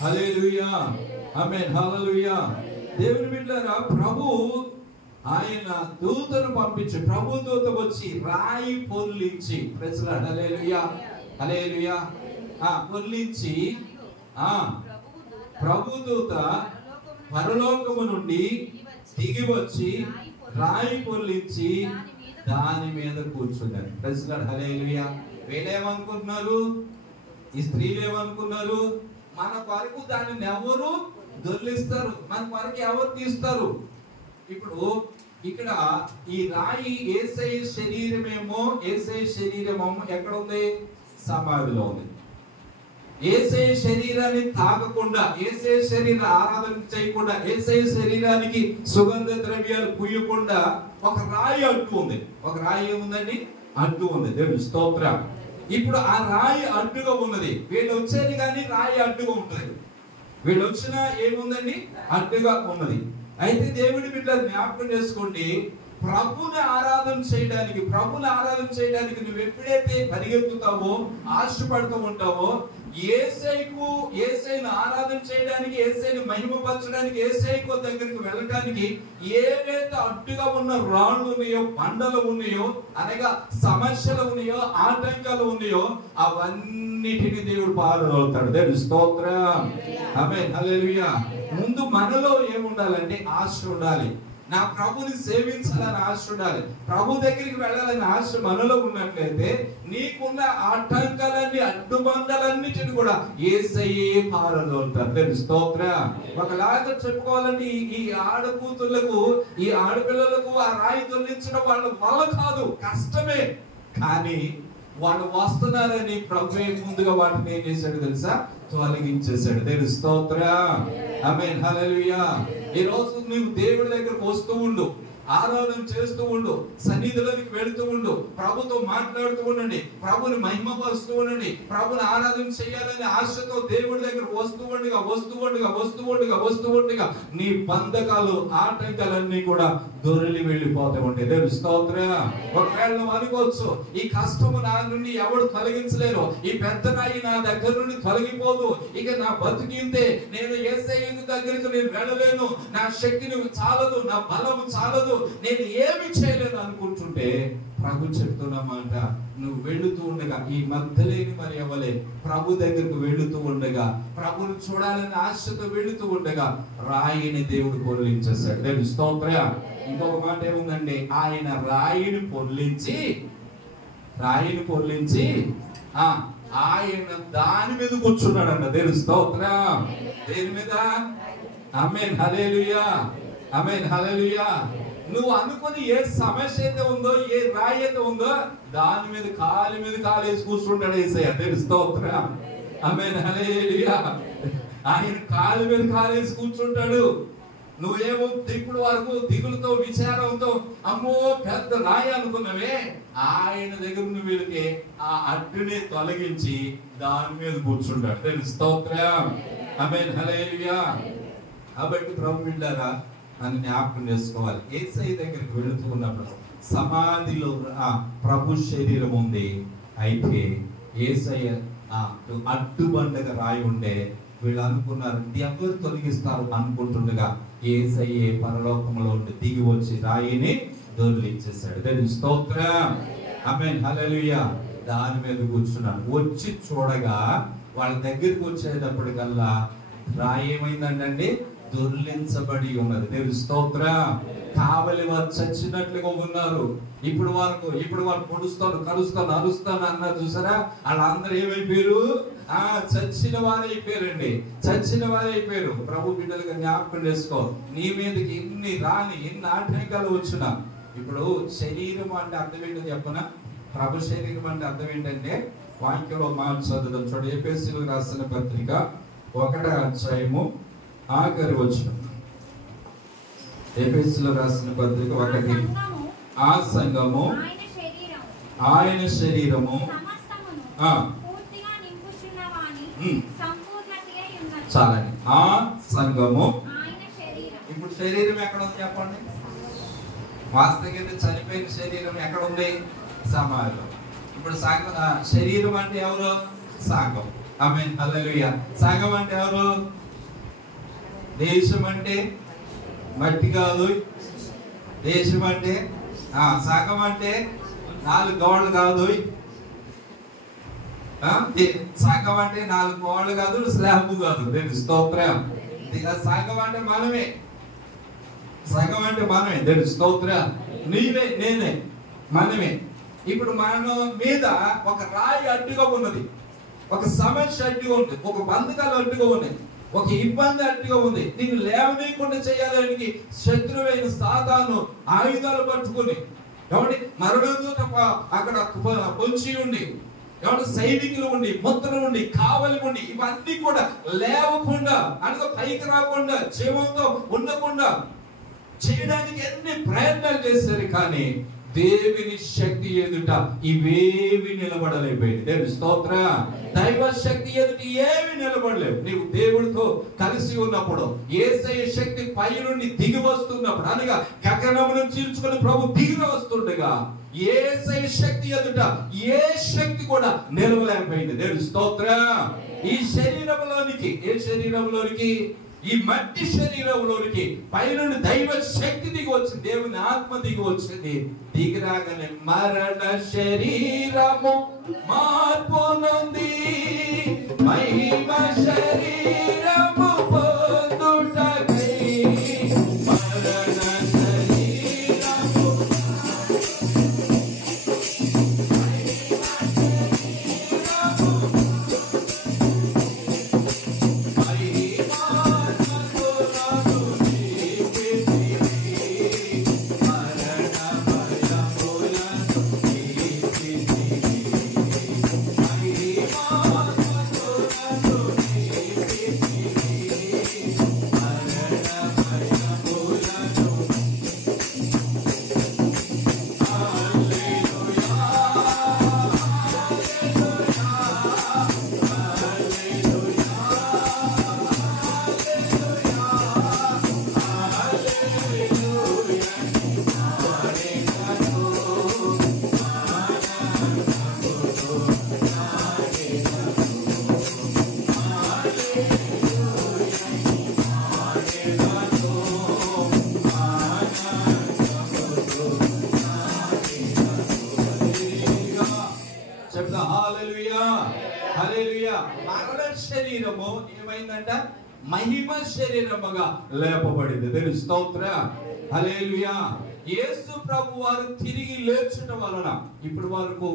హల్లెలూయా. ఆమేన్, హల్లెలూయా. దేవుని బిడ్డలారా, ప్రభు ఆయన దూతను పంపించి, ప్రభు దూత వచ్చి రాయి పొర్లించి, హల్లెలూయా, హల్లెలూయా, పొర్లించి, ప్రభు దూత పరలోకము నుండి దిగి వచ్చి రాయి పొర్లించి దాని మీద కూర్చున్నాడు. హల్లెలూయా. వీళ్ళేమనుకుంటున్నారు? ఈ స్త్రీలు ఏమనుకున్నారు? మన కొరకు దానిని ఎవరు దొర్లిస్తారు, మన కొరకు ఎవరు తీస్తారు? ఇప్పుడు ఇక్కడ ఈ రాయి యేసయ్య శరీరమేమో, యేసయ్య శరీరమేమో ఎక్కడ ఉంది? సమాధిలో ఉంది. యేసయ్య శరీరాన్ని తాకకుండా, యేసయ్య శరీర ఆరాధన చేయకుండా, యేసయ్య శరీరానికి సుగంధ ద్రవ్యాలు పూయకుండా ఒక రాయి అడ్డు ఉంది. ఒక రాయి ఏముందండి? అడ్డు ఉంది. దేవుని స్తోత్రం. ఇప్పుడు ఆ రాయి అడ్డుగా ఉన్నది. వీళ్ళు వచ్చేది కానీ రాయి అడ్డుగా ఉంటుంది. వీళ్ళు వచ్చినా ఏముందండి? అడ్డుగా ఉన్నది. అయితే దేవుడి బిడ్డలు జ్ఞాపకం చేసుకోండి, ప్రభుని ఆరాధన చేయడానికి నువ్వు ఎప్పుడైతే పరిగెత్తుతావో, ఆశపడుతూ ఉంటావో, యేసయ్యను ఆరాధన చేయడానికి, యేసయ్యను మహిమపరచడానికి, యేసయ్య దగ్గరికి వెళ్ళడానికి ఏవైతే అడ్డుగా ఉన్న రాళ్ళు ఉన్నాయో, బండలు ఉన్నాయో, అనగా సమస్యలు ఉన్నాయో, ఆటంకాలు ఉన్నాయో, అవన్నిటిని దేవుడు పారదోలుతాడు. దేవుని స్తోత్రం. ఆమేన్, హల్లెలూయా. ముందు మనలో ఏముండాలంటే ఆశ ఉండాలి. నా ప్రభుని సేవించాలని ఆశ ఉండాలి. ప్రభు దగ్గరికి వెళ్ళాలని ఆశ మనలో ఉన్నట్లయితే నీకున్న ఆటంకాలన్నీ, అడ్డుబంధాలన్నిటిని కూడా యేసయ్యే పారదోలుతాడు. దేవుని స్తోత్రం. ఒకలాగా చెప్పుకోవాలంటే ఈ ఆడకూతులకు, ఈ ఆడపిల్లలకు ఆ రాయి తొలగించడం వాళ్ళ వల్ల కాదు, కష్టమే. కానీ వాళ్ళు వస్తున్నారని ప్రభువే ముందుగా వాటిని ఏం చేశాడు తెలుసా? తొలగించేశాడు. దేవుని స్తోత్రం. ఆమేన్, హల్లెలూయా. ఈ రోజు నువ్వు దేవుడి దగ్గరకు వస్తూ ఉండు, ఆరాధన చేస్తూ ఉండు, సన్నిధిలోకి వెళుతూ ఉండు, ప్రభుతో మాట్లాడుతూ ఉండండి, ప్రభుని మహిమపరుస్తూ ఉండండి, ప్రభుని ఆరాధన చేయాలని ఆశతో దేవుడి దగ్గర వస్తూ ఉండగా నీ బంధకాలు ఆటంకాలన్నీ కూడా దొరికి వెళ్ళిపోతూ ఉంటాయి. దేవుని స్తోత్రం. ఒకవేళ నువ్వు అనుకోవచ్చు, ఈ కష్టము నా నుండి ఎవడు తొలగించలేరు, ఈ పెద్ద రాయి నా దగ్గర నుండి తొలగిపోదు, ఇక నా బతికింతే, నేను యేసయ్య దగ్గరికి నేను వెళ్ళలేను, నా శక్తిని చాలదు, నా బలము చాలదు, నేను ఏమి చేయలేను అనుకుంటుంటే ప్రభు చెప్తున్న మాట, నువ్వు వెళుతూ ఉండగా ఈ మధ్యలేని మరి అవ్వలే ప్రభు దగ్గరకు వెళుతూ ఉండగా, ప్రభుని చూడాలని ఆశతో వెళుతూ ఉండగా రాయిని దేవుడు పొర్లించేశాడు. దేవుని స్తోత్రం. ఇంకొక మాట ఏముందండి, ఆయన రాయిని పొర్లించి ఆయన దాని మీద కూర్చున్నాడంట. దేవుని స్తోత్రం. దేని మీద? ఆమేన్ హల్లెలూయా, ఆమేన్ హల్లెలూయా. నువ్వు అనుకుని ఏ సమస్య అయితే ఉందో, ఏ రాయి అయితే ఉందో, దాని మీద కాలి వేసి కూర్చుంటాడు యేసయ్య. దేవుని స్తోత్రం. ఆమేన్ హల్లెలూయా. ఆయన కాలి మీద కాలేసి కూర్చుంటాడు. నువ్వేమో ఇప్పుడు వరకు దిగులతో విచారంతో అమ్మో పెద్ద రాయి అనుకున్నవే, ఆయన దగ్గర నువ్వు వెళితే ఆ అడ్డుని తొలగించి దాని మీద కూర్చుంటాడు. దేవుని స్తోత్రం. ఆమేన్ హల్లెలూయా. కాబట్టి ప్రభు బిడ్డలారా, నన్ను జ్ఞాపకం చేసుకోవాలి. యేసయ్య దగ్గరికి వెళుతూ ఉన్నప్పుడు సమాధిలో ప్రభు శరీరం ఉంది, అయితే యేసయ్య అడ్డుబండగా రాయి ఉండే. వీళ్ళు అనుకున్నారు ఎవరు తొలగిస్తారు అనుకుంటుండగా యేసయ్య పరలోకంలో ఉండి దిగి వచ్చి రాయిని దొర్లించేశాడు. దేవుని స్తోత్రం. ఆమేన్ హల్లెలూయా. దాని మీద కూర్చున్నాడు. వచ్చి చూడగా వాళ్ళ దగ్గరికి వచ్చేటప్పటికల్లా రాయి ఏమైందండి? దొర్లించబడి ఉన్నది. దేవుని స్తోత్రం. కావలి వారు చచ్చినట్లుగా ఉన్నారు. ఇప్పుడు వారు పొడుస్తాను, కలుస్తాను, అరుస్తాను అన్నారు చూసారా? వాళ్ళందరూ ఏమైపోయారు? చచ్చిన వారైపోయారండి. ప్రభు బిడ్డలుగా జ్ఞాపకం చేసుకో. నీ మీదకి ఎన్ని ఆటంకాలు వచ్చినా, ఇప్పుడు శరీరం అంటే అర్థం ఏంటో చెప్పనా? ప్రభు శరీరం అంటే అర్థం ఏంటంటే వాక్యంలో మాట చదువుదాం. చూడండి, ఎఫెసీయులకు రాసిన పత్రిక 1వ అధ్యాయము ఆఖరి వచనం. ఎఫెసీయులకు రాసిన పత్రిక 1. ఆ సంఘము ఆయన శరీరము చాలండి. ఆ సంఘము. ఇప్పుడు శరీరం ఎక్కడ ఉంది చెప్పండి? వాస్తవంగా చనిపోయిన శరీరం ఎక్కడ ఉంది? సమాధిలో. ఇప్పుడు శరీరం అంటే ఎవరు? సంఘం. ఆమేన్ హల్లెలూయా. సంఘం అంటే ఎవరు? దేశం అంటే మట్టి కాదు. దేశం అంటే సంఘం అంటే 4 గోడలు కాదు. సంఘం అంటే 4 గోడలు కాదు, స్లాబ్ కాదు. దేవుని స్తోత్రం. సంఘం అంటే మనమే. దేవుని స్తోత్రం. నీవే, నేనే, మనమే. ఇప్పుడు మన మీద ఒక రాయి అడ్డుగా ఉన్నది, ఒక సమస్య అడ్డుగా ఉంది, ఒక బంధకాలు అడ్డుగా ఉన్నాయి, ఒక ఇబ్బంది అడ్డుగా ఉంది. నీకు లేవనీయకుండా చేయాలని శత్రువైన సాతాను ఆయుధాలు పట్టుకుని, కాబట్టి మరణదూత అక్కడ పొంచి ఉండి, కాబట్టి సైనికులు ఉండి, ముద్రలు ఉండి, కావలి ఉండి, ఇవన్నీ కూడా లేవకుండా, అనగా పైకి రాకుండా, జీవంతో ఉండకుండా చేయడానికి ఎన్ని ప్రయత్నాలు చేశారు. కానీ దేవుని శక్తి ఎదుట ఇవేవి నిలబడలేకపోయింది. దేవుని స్తోత్రం. దైవ శక్తి ఎదుట ఏవి నిలబడలేవు. నీవు దేవుడితో కలిసి ఉన్నప్పుడు, యేసయ్య శక్తి పై నుండి దిగి వస్తున్నప్పుడు, అనగా గగనమును చీల్చుకుని ప్రభు దిగి వస్తుండగా యేసయ్య శక్తి ఎదుట ఏ శక్తి కూడా నిలవలేకపోయింది. దేవుని స్తోత్రం. ఈ శరీరంలోనికి ఈ మట్టి శరీరంలోనికి పైనుండి దైవ శక్తి దిగి వచ్చింది, దేవుని ఆత్మ దిగి వచ్చింది. దిగి రాగానే మరణ శరీరము మార్పు నొంది మహిమ శరీరము పొందుటకై మరణ శరీరము హల్లెలూయా. మరణ శరీరము ఏమైందంట? మహిమ శరీరముగా లేపబడింది. దేవుని స్తోత్రం. హల్లెలూయా. యేసు ప్రభు వారు తిరిగి లేచడం వలన ఇప్పుడు వరకు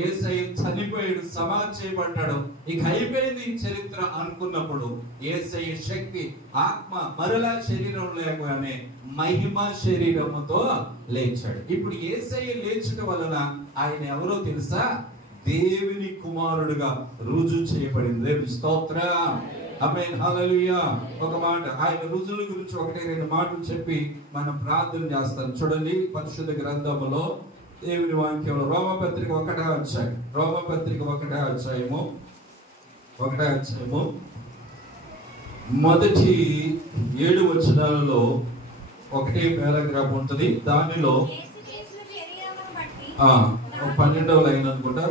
యేసయ్య చనిపోయాడు, సమాధి చేయబడ్డాడు, ఇక అయిపోయింది ఈ చరిత్ర అనుకున్నప్పుడు యేసయ్య శక్తి ఆత్మ మరలా శరీరం లేకనే మహిమ శరీరముతో లేచాడు. ఇప్పుడు యేసయ్య లేచడం వలన ఆయన ఎవరో తెలుసా? దేవుని కుమారుడుగా రుజువు చేయబడింది. దేవుని స్తోత్రం. ఆమేన్. హల్లెలూయా. ఒక మాట ఆయన రుజువుల గురించి 1-2 మాటలు చెప్పి మనం ప్రార్థన చేస్తాం. చూడండి, పరిశుద్ధ గ్రంథములో దేవుని వాక్యంలో రోమపత్రిక 1వ అధ్యాయం, రోమపత్రిక 1వ అధ్యాయము మొదటి 7 వచనాలలో ఒకటే పారాగ్రాఫ్ ఉంటుంది. దానిలో 12వ లైన్ అనుకుంటా,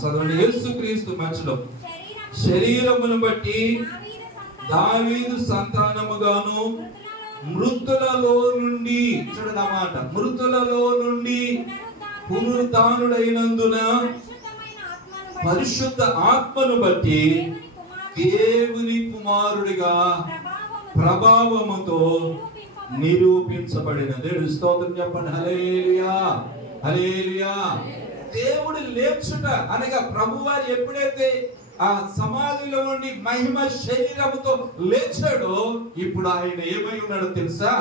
చదవండి. యేసుక్రీస్తు మధ్యలో శరీరమును బట్టి దావీదు సంతానముగాను మృతులలో నుండి, చూడదన్నమాట, మృతులలో నుండి పునరుద్ధానుడైనందున పరిశుద్ధ ఆత్మను బట్టి దేవుని కుమారుడిగా ప్రభావముతో నిరూపించబడిన. దేవుని స్తోత్రం చెప్పండి. హల్లెలూయా. హల్లెలూయా. దేవుడు లేచుట అనగా ప్రభువారు ఎప్పుడైతే ఆ సమాధిలో నుండి మహిమ శరీరముతో లేచాడో ఇప్పుడు ఆయన ఏమై ఉన్నాడో తెలుసా?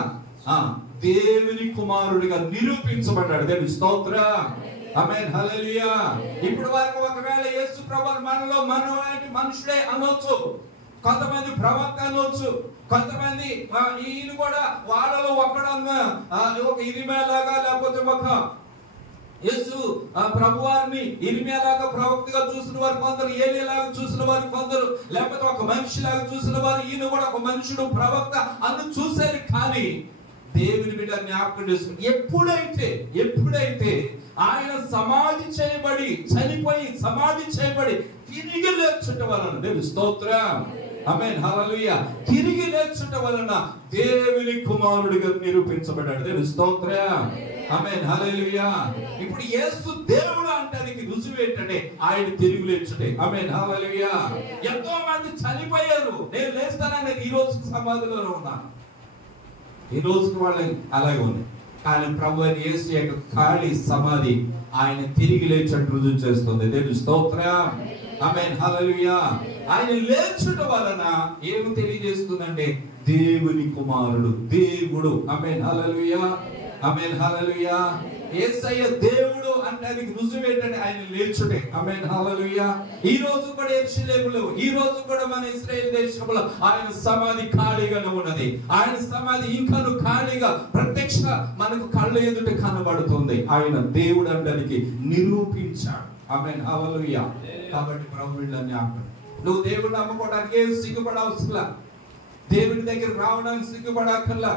దేవుని కుమారుడిగా నిరూపించబడ్డాడు. దేవుని స్తోత్రం. ఆమేన్. హల్లెలూయా. ఇప్పుడు వరకు ఒకవేళ యేసు ప్రభువు మనలో మనలాంటి మనుషుడే అనొచ్చు, కొంతమంది ప్రవక్త అనొచ్చు, కొంతమంది ఈయన కూడా వాళ్ళలో ఒకడన్నా ఒక ఇరిమేలాగా లేకపోతే ఒక యేసు ప్రభువారిని ఇర్మియాలాగా ప్రవక్తగా చూసిన వారు కొందరు, ఏలీయాలాగా చూసిన వారు కొందరు, లేకపోతే ఒక మనిషిలాగా చూసిన వారు, ఈయన కూడా ఒక మనుషుడు ప్రవక్త అని చూశారు. కానీ దేవుని బిడ్డ జ్ఞాపకం చేసుకుని ఎప్పుడైతే ఆయన సమాధి చేయబడి చనిపోయి సమాధి చేయబడి తిరిగి లేచుట వలన, దేవుని స్తోత్రం. ఆమేన్. హల్లెలూయా. తిరిగి లేచుట వలన దేవుని కుమారుడిగా నిరూపించబడ్డాడు. దేవుని స్తోత్రం. ఆమేన్. హల్లెలూయా. ఇప్పుడు యేసు దేవుడు అంటానికి రుజువు ఏంటంటే ఆయన తిరిగి లేచుటే. ఆమేన్. హల్లెలూయా. ఎంతో మంది చనిపోయారు, నేను లేస్తానని ఈ రోజు సమాధిలో ఉన్నాను, ఈ రోజుకి వాళ్ళకి అలాగే ఉంది. కానీ ప్రభు యేసు యొక్క ఖాళీ సమాధి ఆయన తిరిగి లేచట్టు రుజువు చేస్తుంది. దేవుని స్తోత్రం. ఆమేన్. హల్లెలూయా. ఆయన లేచుట వలన ఏమి తెలియజేస్తుందంటే దేవుని కుమారుడు, దేవుడు. ఆమేన్. హల్లెలూయా. ఆమేన్. హల్లెలూయా. యేసయ్య దేవుడు అంటానికి రుజువు ఏంటంటే ఆయన లేచుటే. ఆమేన్. హల్లెలూయా. ఈ రోజు కూడా యెరూషలేములో, ఈ రోజు కూడా మన ఇశ్రాయేల్ దేశంలో ఆయన సమాధి ఖాళీగానే ఉన్నది. ఆయన సమాధి ఇంకాను ఖాళీగా ప్రత్యక్ష మనకు కళ్ళ ఎదుట కనబడుతుంది. ఆయన దేవుడు అంటానికి నిరూపించాడు. ఆమేన్. హల్లెలూయా. కాబట్టి ప్రభువుని ఆపండి. నువ్వు దేవుడిని నమ్ముకోవడానికి ఏం సిగ్గుపడవసలా, దేవుని దగ్గర రావడానికి సిగ్గుపడక్కర్లా.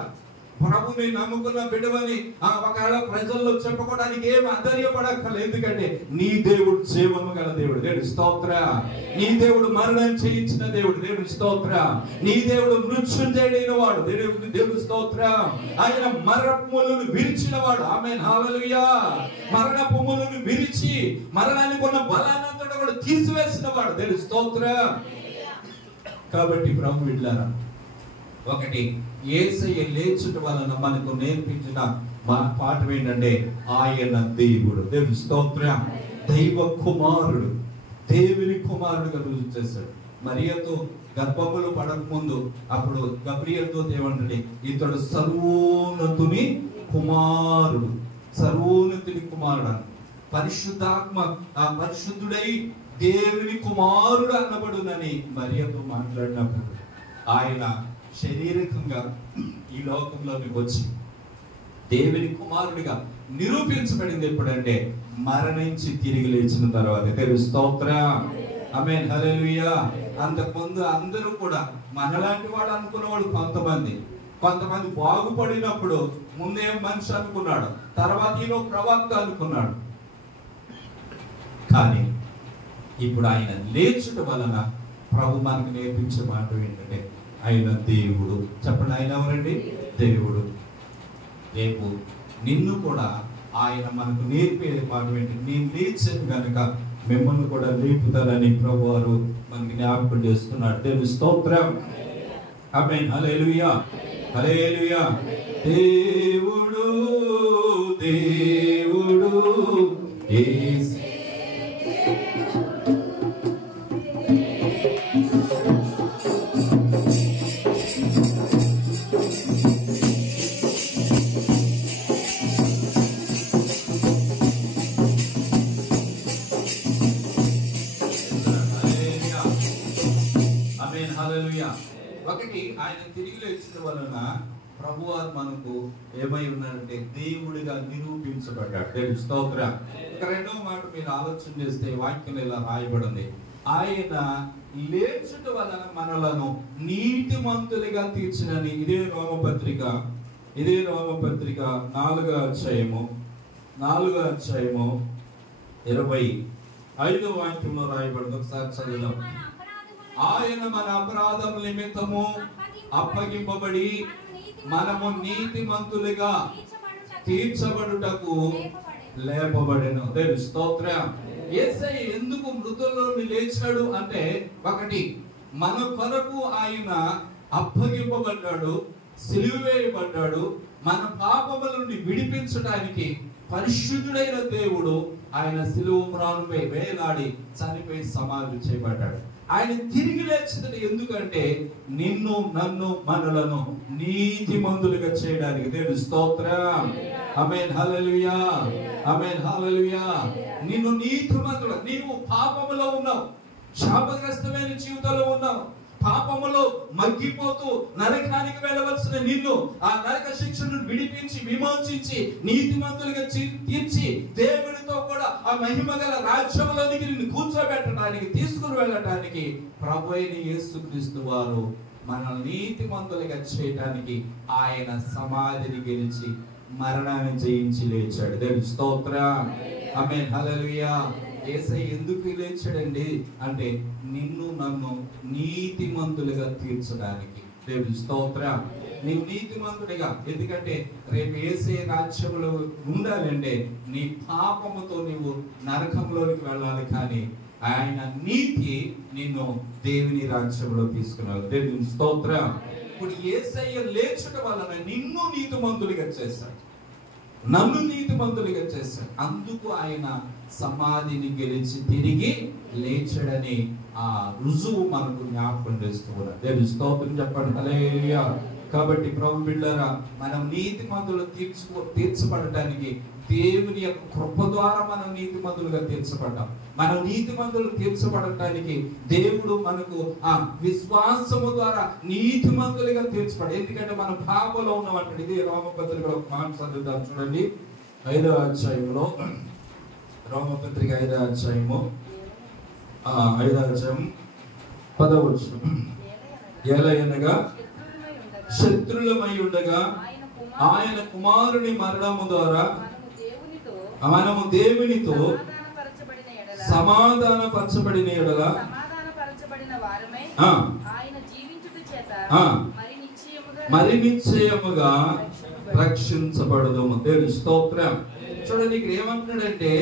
ప్రభుని నమ్ముకున్న బిడ్డవని ఒకవేళ ప్రజల్లో చెప్పుకోవడానికి ఏమి ఆశ్చర్యపడక్కర్లేదు. ఎందుకంటే నీ దేవుడు జీవము గల దేవుడు. దేవుడి స్తోత్రం. నీ దేవుడు మరణం చేయించిన దేవుడు. దేవుడి స్తోత్రం. నీ దేవుడు మృత్యుంజయుడైన వాడు. దేవుడి స్తోత్రం. ఆయన మరణములను విరిచిన వాడు. ఆమేన్. హల్లెలూయా. మరణములను విరిచి మరణానికి ఉన్న బలాన్నంతట కూడా తీసివేసిన వాడు. దేవుడి స్తోత్రం. కాబట్టి ప్రభు బిడ్డలారా, ఒకటి యేసయ్య లేచుట వలన మనకు నేర్పించిన పాఠం ఏంటంటే ఆయన దేవుడు. దేవుని స్తోత్రం. దైవ కుమారుడు, దేవుని కుమారుడుగా రుజువు చేశాడు. మరియతో గర్భములు పడక ముందు అప్పుడు గబ్రియల్తో ఏమంటే ఇతడు సర్వోన్నతుని కుమారుడు, సర్వోన్నతుని కుమారుడు. పరిశుద్ధాత్మ పరిశుద్ధుడై దేవుని కుమారుడు అన్నబడునని మరియతో మాట్లాడినప్పుడు ఆయన శారీరకంగా ఈ లోకంలోకి వచ్చి దేవుని కుమారుడిగా నిరూపించబడింది ఎప్పుడంటే మరణించి తిరిగి లేచిన తర్వాత. దేవుని స్తోత్రం. ఆమేన్. హల్లెలూయా. అంతకుముందు అందరూ కూడా మనలాంటి వాడు అనుకున్నవాడు కొంతమంది బాగుపడినప్పుడు ముందేం మనిషి అనుకున్నాడు, తర్వాత ఈయన ప్రవక్త అనుకున్నాడు. కానీ ఇప్పుడు ఆయన లేచుట వలన ప్రభు మనకు నేర్పించే మాట ఏంటంటే ఆయన దేవుడు. చెప్పండి, ఆయన ఎవరండి? దేవుడు. రేపు నిన్ను కూడా ఆయన మనకు నేర్పే మాట ఏంటంటే నేను లేచాను కనుక మిమ్మల్ని కూడా లేపుతారని ప్రభు వారు మనకి జ్ఞాపకం చేస్తున్నాడు. దేవుని స్తోత్రం. ఆమేన్. హల్లెలూయా, హల్లెలూయా. దేవుడు దేవుడు యేసు ఒకటి ఆయన తిరిగి లేచిన వలన ప్రభువారు మనకు ఏమై ఉన్నాడంటే దేవుడిగా నిరూపించబడ్డాడు. దేవుని స్తోత్రం. ఇక రెండవ మాట మీరు ఆలోచన చేస్తే వాక్యం ఇలా రాయబడింది, ఆయన లేచుట వలన మనలను నీతిమంతులుగా తీర్చినని. ఇదే రోమపత్రిక 4వ అధ్యాయము 25వ వాక్యంలో రాయబడింది. ఒకసారి చదువుదాం. ఆయన మన అపరాధం నిమిత్తము అప్పగింపబడి మనము నీతిమంతులుగా తీర్చబడుటకు లేపబడెను. దేవుని స్తోత్రం. యేసయ్య ఎందుకు మృతుల్లో లేచాడు అంటే, ఒకటి మన కొరకు ఆయన అప్పగింపబడ్డాడు, సిలువ వేయబడ్డాడు. మన పాపముల నుండి విడిపించడానికి పరిశుద్ధుడైన దేవుడు ఆయన సిలువ మ్రానుపై వేలాడి చనిపోయి సమాధి చేయబడ్డాడు. ఆయన తిరిగి లేచింది ఎందుకంటే నిన్ను నన్ను మనలను నీతిమంతులుగా చేయడానికి. దేవుని స్తోత్రం. ఆమేన్, హల్లెలూయా, ఆమేన్, హల్లెలూయా. నిన్ను నీతిమంతులు, నీవు పాపములో ఉన్నావు, శాపగ్రస్తమైన జీవితంలో ఉన్నావు, పాపములో మగ్గిపోతూ నరకానికి వెళ్ళవలసిన నిన్ను ఆ నరక శిక్షను విడిపించి విమోచించి నీతిమంతులుగా తీర్చి దేవుడితో కూడా ఆ మహిమ గల రాజ్యంలోనికి నిన్ను కూర్చోబెట్టడానికి తీసుకుని వెళ్ళటానికి ప్రభు అయిన యేసుక్రీస్తు వారు మనల్ని నీతిమంతులుగా చేయడానికి ఆయన సమాధిని గెలిచి మరణాన్ని జయించి లేచాడు. దేవుని స్తోత్రం. ఆమేన్, హల్లెలూయా. యేసయ్య ఎందుకు లేచాడండి అంటే నిన్ను నన్ను నీతిమంతులుగా తీర్చడానికి. దేవుని స్తోత్రం. నీవు నీతిమంతుడిగా, ఎందుకంటే రేపు యేసయ్య రాజ్యంలో ఉండాలంటే నీ పాపముతో నీవు నరకంలోనికి వెళ్ళాలి, కానీ ఆయన నీతి నిన్ను దేవుని రాజ్యంలో తీసుకున్నాడు. దేవుని స్తోత్రం. ఇప్పుడు యేసయ్య లేచుట వలన నిన్ను నీతిమంతులుగా చేశాడు, నన్ను నీతిమంతులుగా చేశాడు. అందుకు ఆయన సమాధిని గెలిచి తిరిగి లేచాడని ఆ రుజువు మనకు జ్ఞాపకం చేస్తూ ఉన్నాడు. దేవుని స్తోత్రం చెప్పండి. హల్లెలూయా. కాబట్టి ప్రభు బిడ్డలారా, మనం నీతిమంతులు తీర్చబడటానికి దేవుని యొక్క కృప ద్వారా మనం నీతిమంతులుగా తీర్చబడ్డాం. మనం నీతిమంతులు తీర్చబడటానికి దేవుడు మనకు ఆ విశ్వాసము ద్వారా నీతిమంతులుగా తీర్చబడ. ఎందుకంటే మనం పాపంలో ఉన్నామంటే. ఇది రోమపత్రికలో ఒక మాట చదువుతాం చూడండి. 5వ అధ్యాయంలో, రోమపత్రిక 5వ అధ్యాయము 10వ వచనం. ఏలయనగా శత్రులమై ఉండగా ఆయన కుమారుని మరణము ద్వారా మనము దేవునితో సమాధానపరచబడిన ఎడల మరి నిశ్చయముగా రక్షించబడదుము. దేవుని స్తోత్రం. చూడండి, ఇక్కడ ఏమంటున్నాడంటే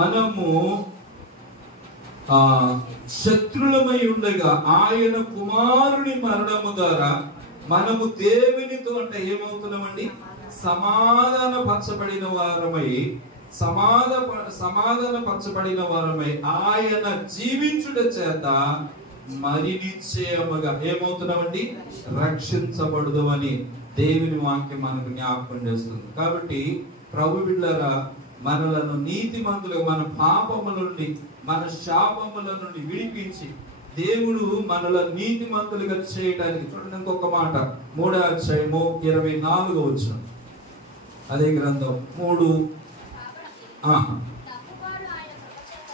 మనము శత్రులమై ఉండగా ఆయన కుమారుని మరణము ద్వారా మనము దేవునితో, అంటే ఏమవుతున్నామండి, సమాధానపరచబడిన వారమై ఆయన జీవించుట చేత మరి నిశ్చయముగా ఏమవుతున్నామండి, రక్షించబడదు అని దేవుని వాక్యం మనకు జ్ఞాపకం చేస్తుంది. కాబట్టి ప్రభు బిడ్డలారా, మనలను నీతిమంతులుగా, మన పాపముల నుండి, మన శాపముల నుండి విడిపించి దేవుడు మనలను నీతిమంతులుగా చేయడానికి. చూడండి ఇంకొక మాట, 3వ అధ్యాయము 24వ వచనం. అదే గ్రంథం 3.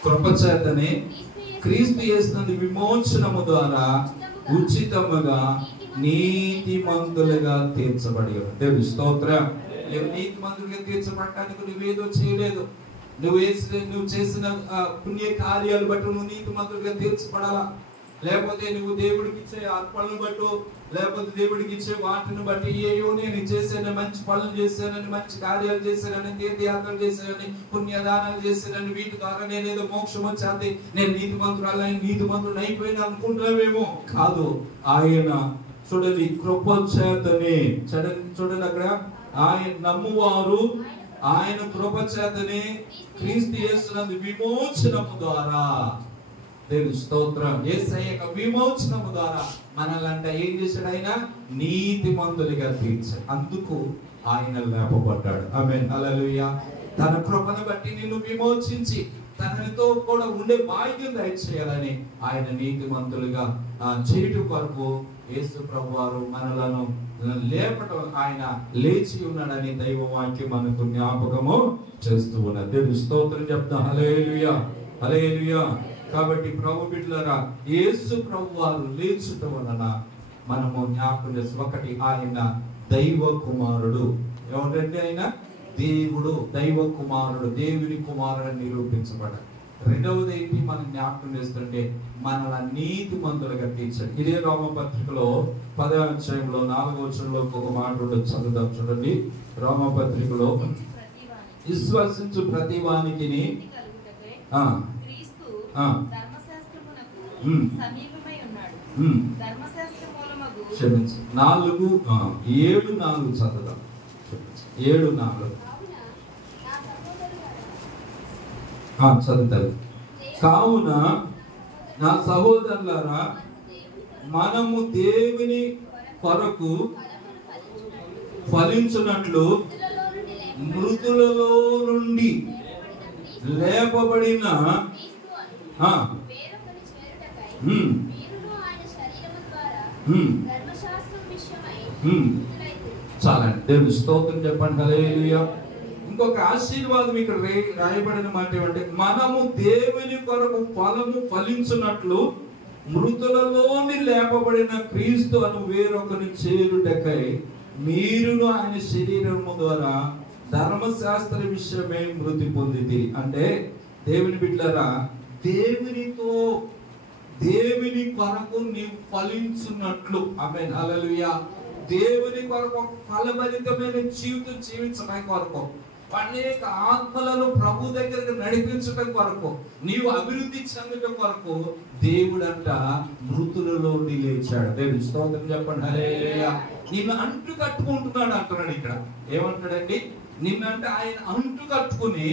కృపచేతనే క్రీస్తు యేసునందు విమోచనము ద్వారా ఉచితముగా నీతిమంతులుగా తీర్చబడి. దేవుని స్తోత్రం. నీతిమంతులుగా తీర్చబడటానికి నువ్వేదో చేయలేదు, నువ్వు చేసిన పుణ్య కార్యాలు బట్టి నువ్వు నీతిమంతులుగా తీర్చబడాలా. లేకపోతే నువ్వు దేవుడికి ఇచ్చే అర్పణను బట్టు, లేకపోతే దేవుడికి ఇచ్చే వాటిని బట్టి ఏయో నేను చేశాను, మంచి పనులు చేశానని, మంచి కార్యాలు చేశానని, తీర్థయాత్రలు చేశానని, పుణ్యదానాలు చేశానని, వీటి ద్వారా నేనేదో మోక్షం వచ్చేది, నేను నీతిమంతుడు అయిపోయినా అనుకుంటున్నావేమో. కాదు, ఆయన చూడండి కృప చేతనే, చూడండి అక్కడ, ఆయన నమ్మువారు ఆయన కృప చేతనే క్రీస్తు యేసునందు విమోచనము ద్వారా, దేవుని స్తోత్రం, యేసయ్య యొక్క విమోచనము ద్వారా మనల్ని ఏం చేశాడు? ఆయన నీతిమంతులుగా తీర్చాడు. అందుకు ఆయన లేపబడ్డాడు. ఆమేన్, హల్లెలూయా. తన కృపను బట్టి నిన్ను విమోచించి తనతో కూడా ఉండే భాగ్యం దయచేయాలని ఆయన నీతిమంతులుగా చేయటం కొరకు యేసు ప్రభువారు మనలను లేపటం, ఆయన లేచి ఉన్నాడని దైవ వాక్యం మనకు జ్ఞాపకము చేస్తూ ఉన్నది. దేవుని స్తోత్రం చెప్తాం. హల్లెలూయా, హల్లెలూయా. కాబట్టి ప్రభు బిడ్డలారా, యేసు ప్రభువారు లేచుట వలన మనము జ్ఞాపకం చేస్తాం. ఒకటి, ఆయన దైవ కుమారుడు. ఎవరంటే ఆయన దేవుడు, దైవ కుమారుడు, దేవుని కుమారుడు నిరూపించబడ్డాడు. రెండవది ఏంటి మనం జ్ఞాపకం చేస్తుంటే మనల్ని నీతిమంతులుగా తీర్చాడు. ఇదే రోమపత్రికలో 10వ అధ్యాయంలో 4వ వచనంలో ఒక మాట ఉండొచ్చు, చదువుదాం చూడండి. రోమపత్రికలో విశ్వసించు ప్రతి వానికి క్షమించు 7:4 చదువుదాం. 7:4 చదువుతారు. కావున నా సహోదరులారా, మనము దేవుని కొరకు ఫలించున్నట్లు మృతులలో నుండి లేపబడిన చాలండి. దేవుని స్తోత్రం చెప్పండి. హల్లెలూయా. ఇంకొక ఆశీర్వాదం ఇక్కడ రాయబడిన మాట ఏమంటే, మనము దేవుని కొరకు ఫలము ఫలించున్నట్లు మృతులలోని లేపబడిన క్రీస్తు అను వేరొకరిని చేరుటకై మీరును ఆయన శరీరము ద్వారా ధర్మశాస్త్ర విషయమై మృతి పొందితి. అంటే దేవుని బిడ్డలారా, దేవుని కొరకు నీవు ఫలించున్నట్లు. ఆమేన్, హల్లెలూయా. దేవుని కొరకు ఫలభరితమైన జీవితం జీవించడం కొరకు, అనేక ఆత్మలను ప్రభు దగ్గరకు నడిపించడం కొరకు, నీవు అభివృద్ధి చెందడం కొరకు దేవుడంట మృతులలో లేచాడు. దేవుని స్తోత్రం చెప్పండి. హల్లెలూయా. నిన్ను అంటు కట్టుకుంటున్నాడు అంటున్నాడు ఇక్కడ. ఏమంటాడండి? నిన్నంట ఆయన అంటు కట్టుకుని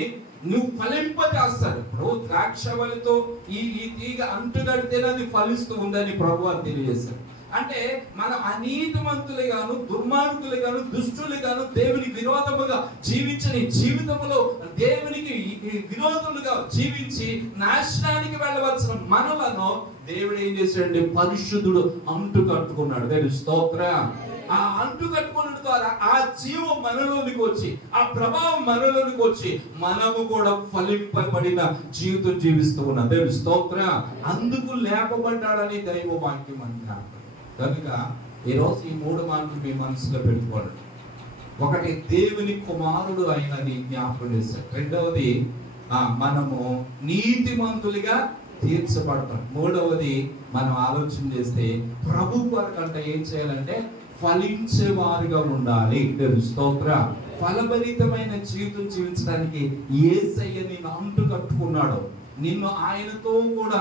నువ్వు ఫలింపజేస్తాడు. ఇప్పుడు ద్రాక్షవల్లితో ఈ తీగ అంటు కడితేనే అది ఫలిస్తూ ఉందని ప్రభు అని తెలియజేశాడు. అంటే మనం అనీతిమంతులుగాను, దుర్మార్గులుగాను, దుష్టులుగాను, దేవునికి విరోధముగా జీవించని జీవితంలో దేవునికి విరోధములుగా జీవించి నాశనానికి వెళ్ళవలసిన మనలను దేవుడు ఏం చేశాడంటే పరిశుద్ధుడు అంటు కట్టుకున్నాడు. దేవుని స్తోత్రం. ఆ అంటు కట్టుకోవడం ద్వారా ఆ జీవం మనలోనికి వచ్చి, ఆ ప్రభావం మనలోనికి వచ్చి మనము కూడా ఫలింపబడిన జీవితం జీవిస్తూ ఉన్నాం. దేవుని స్తోత్రం. అందుకు లేపబడ్డాడని దైవ వాక్యం అంటారు. కనుక ఈరోజు ఈ 3 మాటలు మీ మనసులో పెట్టుకోండి. ఒకటి, దేవుని కుమారుడు అయినని జ్ఞాపకం చేశారు. రెండవది, మనము నీతిమంతులుగా తీర్చబడతాం. మూడవది, మనం ఆలోచన చేస్తే ప్రభు కొరకు అంటే ఏం చేయాలంటే ఫలించే వారుగా ఉండాలి. స్తోత్ర. ఫలభరితమైన జీవితం జీవించడానికి యేసయ్య నిన్ను అంటు కట్టుకున్నాడు, నిన్ను ఆయనతో కూడా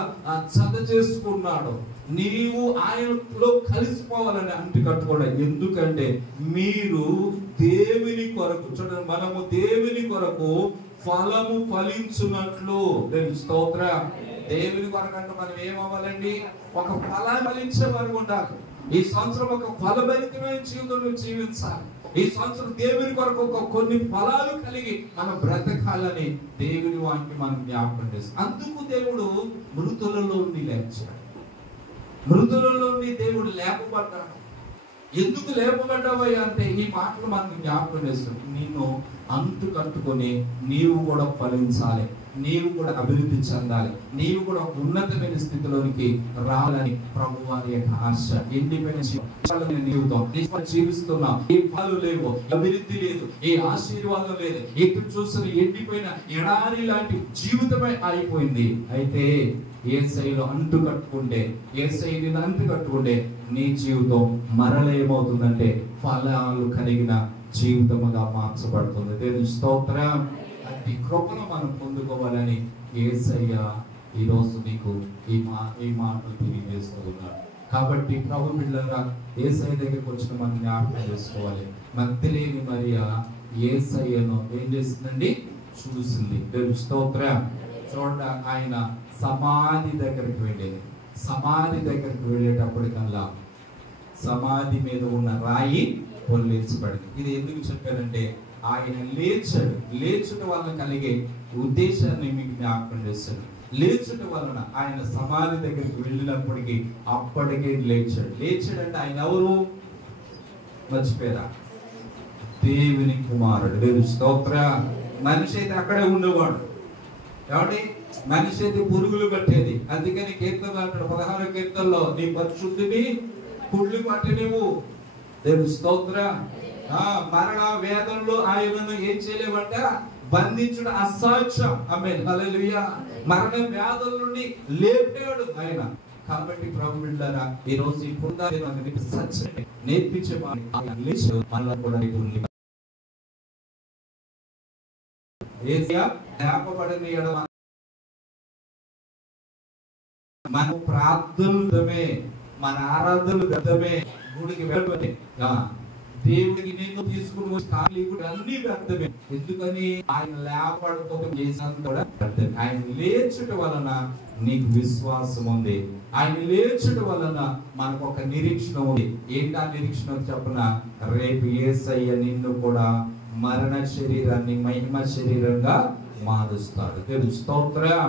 జత చేసుకున్నాడు. నీవు ఆయనలో కలిసిపోవాలని అంటు కట్టుకోవడం. ఎందుకంటే మీరు దేవుని కొరకు, చూడండి, మనము దేవుని కొరకు ఫలము ఫలించున్నట్లు. స్తోత్ర. దేవుని కొరకు అంటే మనం ఏమవ్వాలండి? ఒక ఫలాన్ని ఫలించే వరకు ఉండాలి. ఈ సంవత్సరం ఒక ఫలభరితమైన జీవితం జీవించాలి. ఈ సంవత్సరం దేవుని కొరకు కొన్ని ఫలాలు కలిగి మనం బ్రతకాలని దేవుని వాక్యం మనం జ్ఞాపకం చేస్తాం. అందుకు దేవుడు మృతులలో లేచాడు. మృతులలో దేవుడు లేపబడ్డాడు. ఎందుకు లేపబడ్డావయ్యా అంటే ఈ మాటలు మనకు జ్ఞాపకం చేస్తాడు. నిన్ను అంటు కట్టుకొని నీవు కూడా ఫలించాలి, నీవు కూడా అభివృద్ధి చెందాలి, నీవు కూడా ఉన్నతమైన స్థితిలోనికి రావాలని ప్రభు వారి యొక్క ఆశ. ఎండిపోయిన జీవిస్తున్నాం, ఏ ఫలాలు లేవు, అభివృద్ధి లేదు, ఏ ఆశీర్వాదం లేదు, ఎటు చూసిన ఎండిపోయిన ఎడారి లాంటి జీవితమే అయిపోయింది. అయితే యేసయ్యలో అంటు కట్టుకుంటే, యేసయ్యని అంటు కట్టుకుంటే నీ జీవితం మరల ఏమవుతుందంటే ఫలాలు కలిగిన జీవితముగా మార్చబడుతుంది. దేవుని స్తోత్రం. అతి కృపను మనం పొందుకోవాలని యేసయ్య ఈరోజు నీకు ఈ మాటలు తెలియజేస్తూ ఉన్నాడు. కాబట్టి ప్రభు బిడ్డలారా, యేసయ్య దగ్గరికి వచ్చిన మనం జ్ఞాపకం చేసుకోవాలి. మగ్దలేని మరియా యేసయ్యను ఏం చేసిందండి? చూసింది. దేవుని స్తోత్రం. చూడండి, ఆయన సమాధి దగ్గరికి వెళ్ళేది. సమాధి దగ్గరికి వెళ్ళేటప్పటికల్లా సమాధి మీద ఉన్న రాయి పొల్లించబడింది. ఇది ఎందుకు చెప్పారంటే ఆయన లేచాడు. లేచుట వలన కలిగే ఉద్దేశాన్ని మీకు జ్ఞాపకం చేశాడు. లేచుట వలన ఆయన సమాధి దగ్గరికి వెళ్ళినప్పటికీ అప్పటికే లేచాడు. లేచాడంటే ఆయన ఎవరు? మర్చిపోయారా? దేవుని కుమారుడు. దేవుని స్తోత్రం. మనిషి అయితే అక్కడే ఉండేవాడు. కాబట్టి మనిషి అయితే పురుగులు పట్టేది. అందుకని కీర్తనలు అంటాడు, 16వ కీర్తనలో నీ పరిశుద్ధిని పుళ్ళు పట్టనివ్వు. దేవుని స్తోత్రం. మరణ వేదనలు ఆయనను ఏం చేయలేమంట? బంధించుడు అసాధ్యం. ఆమేన్, హల్లెలూయా. మరణ వ్యాధుల నుండి లేపాడు ఆయన. కాబట్టి ప్రభు బిడ్డలారా, ఈ రోజు ఈ పునరుద్ధరణ సత్యం నేర్పించే మన ప్రార్థనలమే, మన ఆరాధనలు వ్యర్థమే. గుడికి వెళ్ళే దేవుడికి నేను తీసుకుని వచ్చి ఖాళీ కూడా అన్ని వ్యర్థమే. ఎందుకని? ఆయన లేపడతో చేసినంత కూడా వ్యర్థమే. ఆయన లేచుట వలన నీకు విశ్వాసం ఉంది. ఆయన లేచుట వలన మనకు ఒక నిరీక్షణ ఉంది. ఏంటా నిరీక్షణ చెప్పనా? రేపు యేసయ్య నిన్ను కూడా మరణ శరీరాన్ని మహిమ శరీరంగా మారుస్తాడు. దేవుని స్తోత్రం.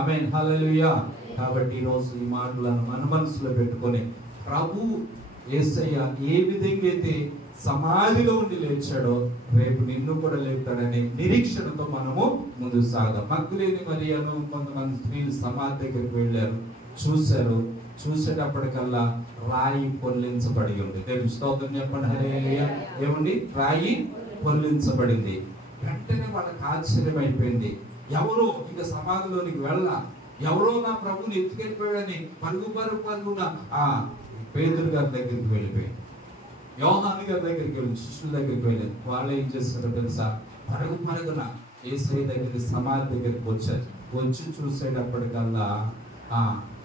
ఆమేన్, హల్లెలూయా. కాబట్టి ఈరోజు ఈ మాటలను మన మనసులో పెట్టుకొని ప్రభు యేసయ్య ఏ విధంగా అయితే సమాధిలో ఉండి లేచాడో రేపు నిన్ను కూడా లేపుతాడనే నిరీక్షణతో మనము ముందుకు సాగుదాం. మగ్దలేని మరియను కొంతమంది స్త్రీలు సమాధి దగ్గరికి వెళ్ళారు, చూశారు. చూసేటప్పటికల్లా రాయి పొల్లించబడి ఉంది. దేవుని స్తోత్రం చెప్పండి, హల్లెలూయా. ఏమండి? రాయి పొల్లించబడింది. వెంటనే వాళ్ళకి ఆశ్చర్యం అయిపోయింది. ఎవరో ఇక సమాధిలోనికి ఎవరో నా ప్రభుని ఎత్తుకెళ్ళిపోయాడని పరుగున పేతురు గారి దగ్గరికి వెళ్ళిపోయింది. యోహాను గారి దగ్గరికి వెళ్ళి శిష్యుల దగ్గరికి వెళ్ళారు. వాళ్ళు ఏం చేస్తారో తెలుసా? పరుగున యేసయ్య దగ్గరికి సమాధి దగ్గరికి వచ్చారు. వచ్చి చూసేటప్పటికల్లా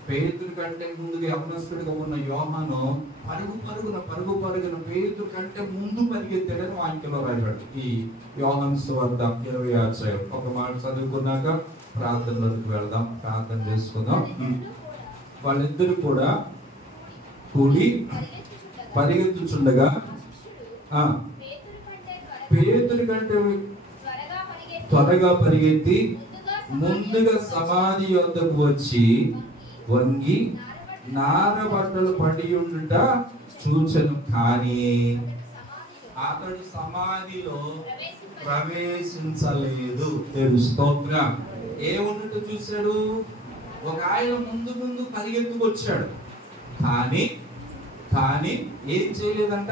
పేతురు కంటే ముందుగా యవనస్తుడిగా ఉన్న యోహాను పరుగున పేతురు కంటే ముందు పరిగెత్తాడని వాక్యంలో రాయబడింది. ఈ యోహాను సువార్త 20వ అధ్యాయం. ఒక మాట చదువుకున్నాక ప్రార్థనలోకి వెళ్దాం, ప్రార్థన చేసుకుందాం. వాళ్ళిద్దరు కూడా కూడి పరిగెత్తుచుండగా పేతురు కంటే త్వరగా పరిగెత్తి ముందుగా సమాధి యొద్దకు వచ్చి వంగి నార బట్టలు పడి ఉండుట చూచెను. కానీ అతడు సమాధిలో ప్రవేశించలేదు. స్తోత్రం. ఏ ఉండుట చూశాడు? ఒక ఆయన ముందు పరిగెత్తుకొచ్చాడు. కానీ ఏం చేయలేదంట?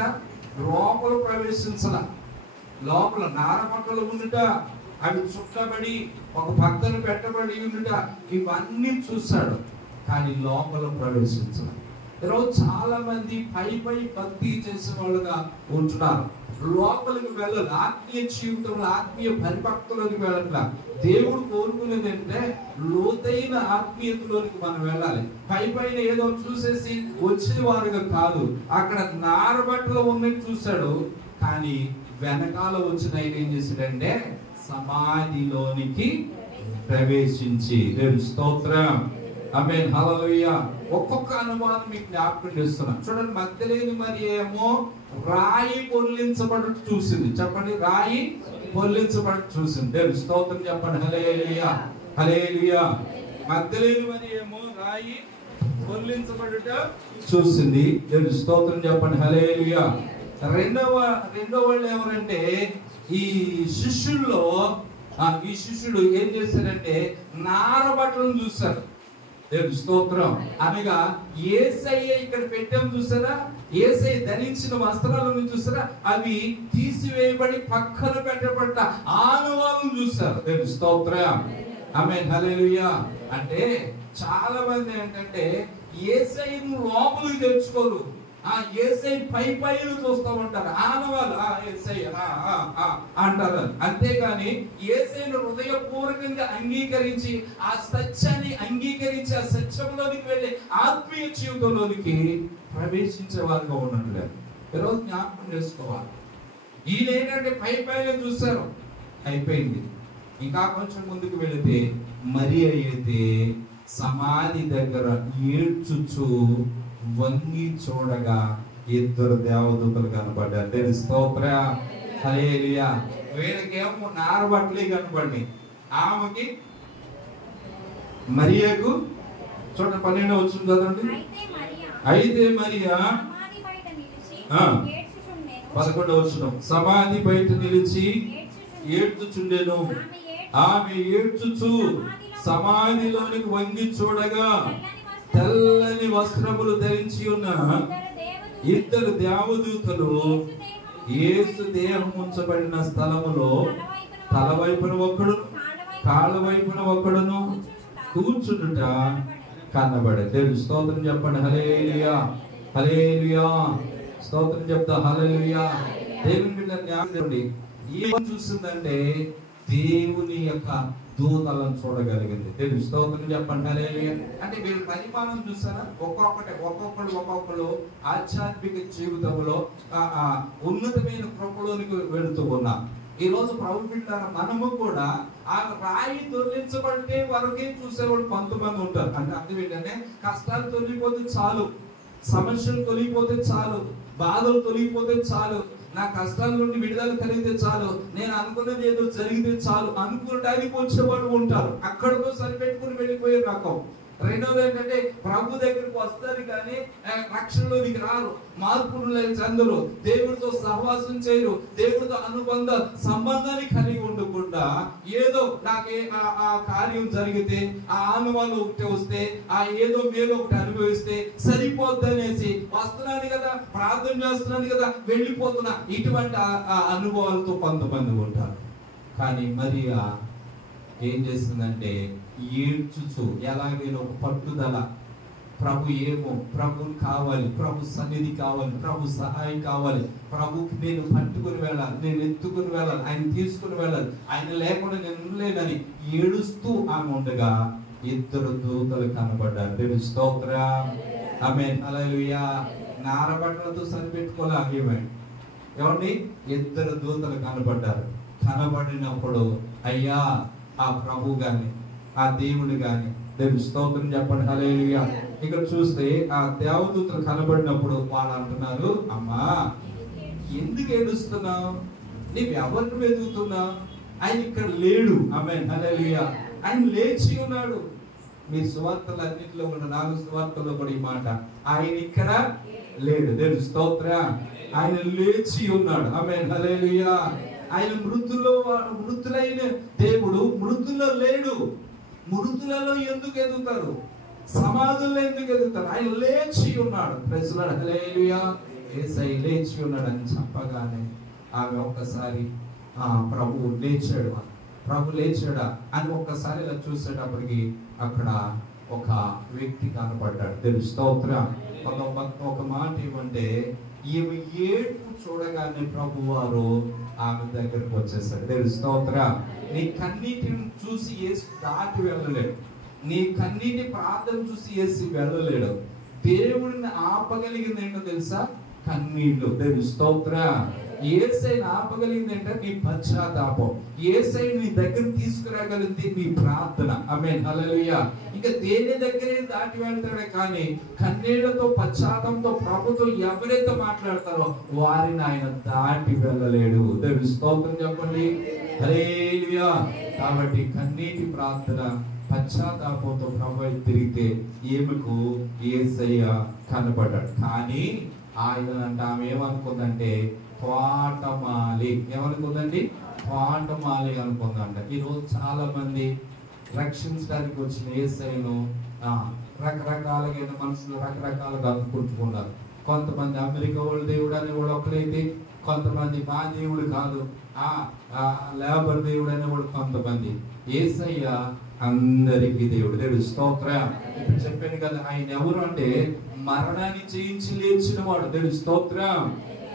లోపల ప్రవేశించాల. లోపల నార బట్టలు ఉండుట, అవి చుట్టబడి ఒక పక్కన పెట్టబడి ఉండుట, ఇవన్నీ చూశాడు. కానీ లోపల ప్రవేశించాల. ఈరోజు చాలా మంది పై భక్తి చేసిన వాళ్ళుగా ఉంటున్నారు. లోపలికి వెళ్ళాలి. ఆత్మీయ జీవితంలో ఆత్మీయ పరిపక్వతలోకి వెళ్ళట్లా. దేవుడు కోరుకునేది అంటే లోతైన ఆత్మీయతలోనికి మనం వెళ్ళాలి. పైన ఏదో చూసేసి వచ్చేవారుగా కాదు. అక్కడ నారబట్టలో ఉన్నది చూశాడు, కానీ వెనకాల వచ్చిన ఆయన ఏం చేశాడంటే సమాధిలోనికి ప్రవేశించి. దేవుని స్తోత్రం. ఆమేన్, హల్లెలూయా. ఒక్కొక్క అనుభవాన్ని మీకు జ్ఞాపకం చేస్తున్నాను. చూడండి, మగ్దలేని మరియ ఏమో రాయి పొల్లించబడి చూసింది. చెప్పండి, రాయి పొల్లించబడి చూసింది. దేవుని స్తోత్రం చెప్పండి, హల్లెలూయా, హల్లెలూయా. మగ్దలేని మరియ ఏమో రాయి పొల్లించబడుట చూసింది. దేవుని స్తోత్రం చెప్పండి, హల్లెలూయా. రెండో వాళ్ళు ఎవరంటే ఈ శిష్యుల్లో ఈ శిష్యుడు ఏం చేశారంటే నార బట్టలను చూశారు. దేవుని స్తోత్రం. అనగా యేసయ్య ఇక్కడ పెట్టాము చూసారా? యేసయ్య ధరించిన వస్త్రాలను చూసారా? అవి తీసివేయబడి పక్కన పెట్టబడ్డ ఆనవాళ్ళను చూసారు. దేవుని స్తోత్రం. ఆమేన్, హల్లెలూయా. అంటే చాలా మంది ఏంటంటే యేసయ్యను లోపలికి తెచ్చుకోరు, యేసై పైలు చూస్తూ ఉంటారు, ఆనవాళ్ళు యేసయ్య అంటారు. అంతేగాని యేసయ్యను హృదయపూర్వకంగా అంగీకరించి ఆ సత్యాన్ని అంగీకరించి ఆ సత్యంలోనికి వెళ్ళి ఆత్మీయ జీవితంలోనికి ప్రవేశించే వారుగా ఉన్నట్టుగా ఈరోజు జ్ఞాపకం చేసుకోవాలి. ఈయన ఏంటంటే పైన చూస్తారు, అయిపోయింది. ఇంకా కొంచెం ముందుకు వెళితే మరి అయితే సమాధి దగ్గర ఏడ్చుచు వంగి చూడగా ఇద్దరు దేవదూతలు కనపడ్డారు. తెలుస్తోత్రా, హల్లెలూయా. వీళ్ళకేమో నారబట్టలే కనపడి, ఆమెకి మరియకు చూడండి 12 వచ్చింది చదవండి. అయితే మరియా 11 వచ్చిన సమాధి బయట నిలిచి ఏడ్చుచుండెను. ఆమె ఏడ్చుచు సమాధిలోనికి వంగి చూడగా తెల్లని వస్త్రములు ధరించి ఉన్న ఇద్దరు దేవదూతలు యేసు దేహం ఉంచబడిన స్థలములో తల వైపున ఒకడు కాళ్ళ వైపున ఒకడును కూర్చుండుట కనబడే. దేవుని స్తోత్రం చెప్పండి. హల్లెలూయా, హల్లెలూయా. స్తోత్రం చెప్తా, హల్లెలూయా. దేవుని బిడ్డని ఏం చూస్తుందంటే దేవుని యొక్క దూతలను చూడగలిగింది. దేవుని స్తోత్రం చెప్పండి, హల్లెలూయా. అంటే వీళ్ళ పరిమాణం చూస్తారా, ఒక్కొక్కరు ఆధ్యాత్మిక జీవితంలో ఉన్నతమైన కృపలోనికి వెళుతూ ఉన్నారు. ఈ రోజు ప్రభు బిడ్డలారా, మనము కూడా ఆ రాయి తొలగించబడితే వరకే చూసేవాళ్ళు కొంతమంది ఉంటారు. అంటే అర్థం ఏంటంటే కష్టాలు తొలగిపోతే చాలు, సమస్యలు తొలగిపోతే చాలు, బాధలు తొలగిపోతే చాలు, నా కష్టాల నుండి విడుదల కలిగితే చాలు, నేను అనుకున్నది ఏదో జరిగితే చాలు అనుకోవడానికి వచ్చేవాళ్ళు ఉంటారు. అక్కడితో సరిపెట్టుకుని వెళ్ళిపోయే రకం. రెండవది ఏంటంటే ప్రభు దగ్గరికి వస్తారు కానీ రక్షణలోనికి రారు, మార్పులు చెందరు, దేవుడితో సహవాసం చేయరు, దేవుడితో అనుబంధ సంబంధాన్ని కలిగి ఉండకుండా ఏదో నాకే ఆ కార్యం జరిగితే, ఆ ఆనువాలు ఒకటి వస్తే, ఆ ఏదో మేలు ఒకటి అనుభవిస్తే సరిపోద్ది అనేసి వస్తున్నాను కదా, ప్రార్థన చేస్తున్నాను కదా, వెళ్ళిపోతున్నా, ఇటువంటి అనుభవాలతో కొంతమంది ఉంటారు. కానీ మరి ఏం చేస్తుందంటే ఏడ్చుచు ఎలాగైనా ఒక పట్టుదల, ప్రభు ఏమో, ప్రభుని కావాలి, ప్రభు సన్నిధి కావాలి, ప్రభు సహాయం కావాలి, ప్రభుకి నేను పట్టుకుని వెళ్ళాలి, నేను ఎత్తుకుని వెళ్ళాలి, ఆయన తీసుకుని వెళ్ళాలి, ఆయన లేకుండా నేను ఉండలేదని ఏడుస్తూ ఆమె ఉండగా ఇద్దరు దూతలు కనబడ్డారు. దేవుని స్తోత్రం, ఆమేన్, హల్లెలూయా. నారబట్టలతో సరిపెట్టుకోలే ఏమండి, ఇద్దరు దూతలు కనబడ్డారు. కనబడినప్పుడు అయ్యా ఆ ప్రభు గాని ఆ దేవుడు గాని, దేవుని స్తోత్రం చెప్పండి, హల్లెలూయా. ఇక్కడ చూస్తే ఆ దేవదూతలు కనబడినప్పుడు వాళ్ళు అంటున్నారు, అమ్మా ఎందుకు ఏడుస్తున్నావు, నీవు ఎవరిని వెతుకుతున్నావు, ఆయన ఇక్కడ లేడు. ఆమేన్, హల్లెలూయా. ఆయన లేచి ఉన్నాడు. మీ సువార్తలు అన్నింటిలో ఉన్న 4 సువార్తల్లో కూడా ఈ మాట, ఆయన ఇక్కడ లేడు. దేవుని స్తోత్రం, ఆయన లేచి ఉన్నాడు. ఆమేన్, హల్లెలూయా. ఆయన మృతులైన దేవుడు మృతుల్లో లేడు. మృతులలో ఎందుకు ఎదుగుతారు, సమాధుల్లో ఎందుకు ఎదుగుతారు, ఆయన లేచి ఉన్నాడు. ప్రైజ్లార్డ్, హల్లెలూయా. యేసయ్య లేచి ఉన్నాడు అని చెప్పగానే ఆమె ఒక్కసారి ప్రభు లేచాడు, ప్రభు లేచాడా అని ఒక్కసారి ఇలా చూసేటప్పటికి అక్కడ ఒక వ్యక్తి కనపడ్డాడు. దేవుని స్తోత్రం. ఒక మాట ఏమంటే ఈమె ఏడుపు చూడగానే ప్రభు వారు ఆమె దగ్గరకు వచ్చేసాడు. దేవుని స్తోత్రం. నీ కన్నీటిని చూసి యేసు దాటి వెళ్ళలేడు, నీ కన్నీటి ప్రార్థన చూసి యేసు వెళ్ళలేడు. దేవుడిని ఆపగలిగింది ఏంటో తెలుసా, కన్నీళ్లు. దేవుని స్తోత్రం. యేసయ్యని ఆపగలిగింది ఏంటంటే నీ పశ్చాత్తాపం. యేసయ్య నీ దగ్గర తీసుకురాగలిగింది నీ ప్రార్థన. ఆమేన్, హల్లెలూయా. ఇంకా దేని దగ్గరే దాటి వెళ్తాడే కానీ కన్నీళ్లతో పశ్చాత్తాపంతో ప్రభుతో ఎవరైతే మాట్లాడతారో వారిని ఆయన దాటి వెళ్ళలేడు. దేవుని స్తోత్రం చెప్పండి, హల్లెలూయా. కాబట్టి కన్నీటి ప్రార్థన పశ్చాత్తాపంతో ప్రభు తిరిగితే ఏమకు యేసయ్య కనపడ్డాడు. కానీ ఆయన అంటే ఆమె ఏమనుకుందంటే పాటమాలి. ఏమనుకుందండి, పాటమాలి అనుకుందంట. ఈరోజు చాలా మంది రక్షించడానికి వచ్చిన యేసయ్యను రకరకాలుగా మనుషులు రకరకాలుగా అనుకుంటున్నారు. కొంతమంది అమెరికా వాళ్ళ దేవుడు అనే వాడు ఒకరైతే, కొంతమంది మా దేవుడు కాదు లేబర్ దేవుడు అనేవాడు కొంతమంది. యేసయ్య అందరికీ దేవుడు స్తోత్రం. ఇప్పుడు చెప్పాను కదా, ఆయన ఎవరు అంటే మరణాన్ని జయించి లేచిన వాడు. దేవుడు స్తోత్రం.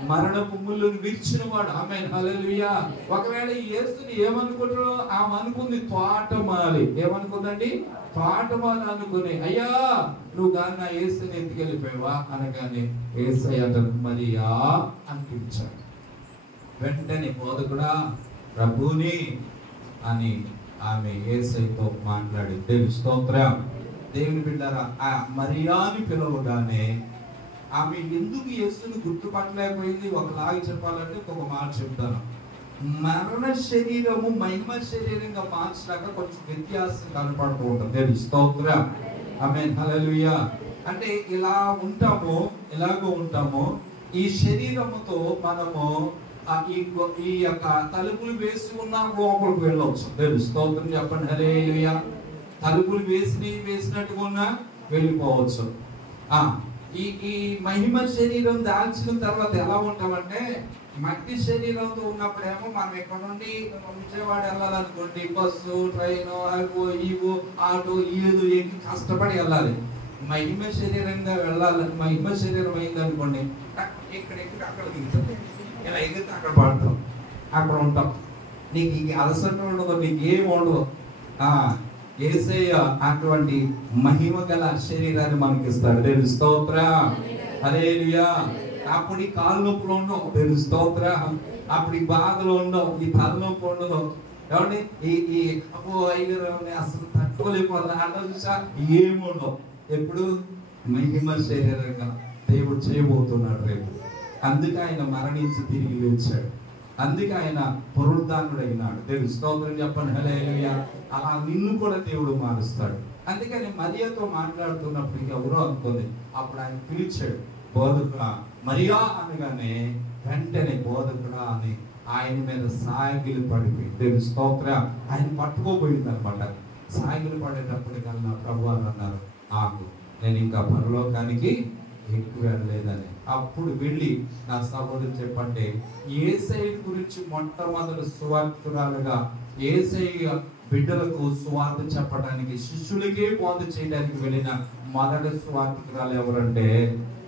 మరణపు ముళ్ళను విరిచిన వాడు. ఆమేన్, హల్లెలూయా. ఒకవేళ యేసుని ఏమనుకుంటారో ఆమె అనుకుంది తోటమాలి. ఏమనుకుందండి? తోటమాలి అనుకుని, అయ్యా నువ్వు కానీ నా యేసుని ఎత్తుకెళ్ళిపోయావా అనగానే యేసయ్య మరియా అని పిలిచాడు. వెంటనే బోధకుడా ప్రభుని అని ఆమె యేసయ్యతో మాట్లాడి. దేవుని స్తోత్రం. దేవుని బిడ్డారా, ఆ మరియాని పిలవగానే ఆమె ఎందుకు యేసుని గుర్తుపట్టలేకపోయింది? ఒకలాగా చెప్పాలంటే ఒక మాట చెప్తాను. మరణ శరీరము మహిమ శరీరంగా మార్చడాక కొంచెం వ్యత్యాసం కనపడుతూ ఉంటుంది. దేవుని స్తోత్రం. ఆమేన్, హల్లెలూయా. అంటే ఇలాగో ఉంటాము. ఈ శరీరముతో మనము ఈ యొక్క తలుపులు వేసి ఉన్న లోపలికి వెళ్ళవచ్చు. దేవుని స్తోత్రం చెప్పండి, హల్లెలూయా. తలుపులు వేసినట్టుగా ఉన్నా వెళ్ళిపోవచ్చు. ఈ మహిమ శరీరం దాల్చిన తర్వాత ఎలా ఉంటామంటే, మట్టి శరీరంతో ఉన్నప్పుడేమో మనం ఇక్కడ నుండి విజయవాడ వెళ్ళాలనుకోండి, బస్సు, ట్రైన్, అవి ఇవో ఆటో ఏదో ఎక్కి కష్టపడి వెళ్ళాలి. మహిమ శరీరంగా వెళ్ళాలని, మహిమ శరీరం అయిందనుకోండి, ఇక్కడ అక్కడ దిగుతాం, ఇలా ఎగిరితే అక్కడ పడతాం, అక్కడ ఉంటాం. నీకు ఈ అలసట ఉండదు, నీకు ఏమి ఉండదు. యేసయ్య అటువంటి మహిమ గల శరీరాన్ని మనకి ఇస్తాడు. దేవుని స్తోత్రం, హల్లెలూయా. అప్పుడు ఈ కాలు నొప్పులు ఉండవు. దేవుని స్తోత్రం. అప్పుడు ఈ బాధలు ఉండవు, ఈ తలనొప్పి ఉండదు. ఏమండి ఈ అసలు తట్టుకోలేకపోతుంది అంటే చూసా ఏమి ఉండవు. ఎప్పుడు మహిమ శరీరంగా దేవుడు చేయబోతున్నాడు రేపు. అందుకే ఆయన మరణించి తిరిగి లేచాడు. అందుకే ఆయన పునరుద్ధానుడైనాడు. దేవుని స్తోత్రం చెప్పండి, హల్లెలూయా. అలా నిన్ను కూడా దేవుడు మారుస్తాడు. అందుకని మరియాతో మాట్లాడుతున్నప్పుడు ఎవరో అనుకుంది. అప్పుడు ఆయన పిలిచాడు, బోధకుడా మరియా అనగానే వెంటనే బోధకుడా అని ఆయన మీద సాగిలు పడిపోయి, దేవుని స్తోత్రం, ఆయన పట్టుకోపోయింది అనమాట. సాగిలు పడేటప్పటికల్లా ప్రభువారు అన్నారు, ఆకు, నేను ఇంకా పరలోకానికి ఎక్కువ వెళ్ళలేదని. అప్పుడు వెళ్ళి నా సహోదరుడు చెప్పంటే, యేసయ్య గురించి మొట్టమొదటి సువార్తికురాలుగా, యేసయ్య బిడ్డలకు సువార్త చెప్పడానికి, శిష్యులకే బోధ చేయడానికి వెళ్ళిన మొదటి సువార్తికురాలు ఎవరంటే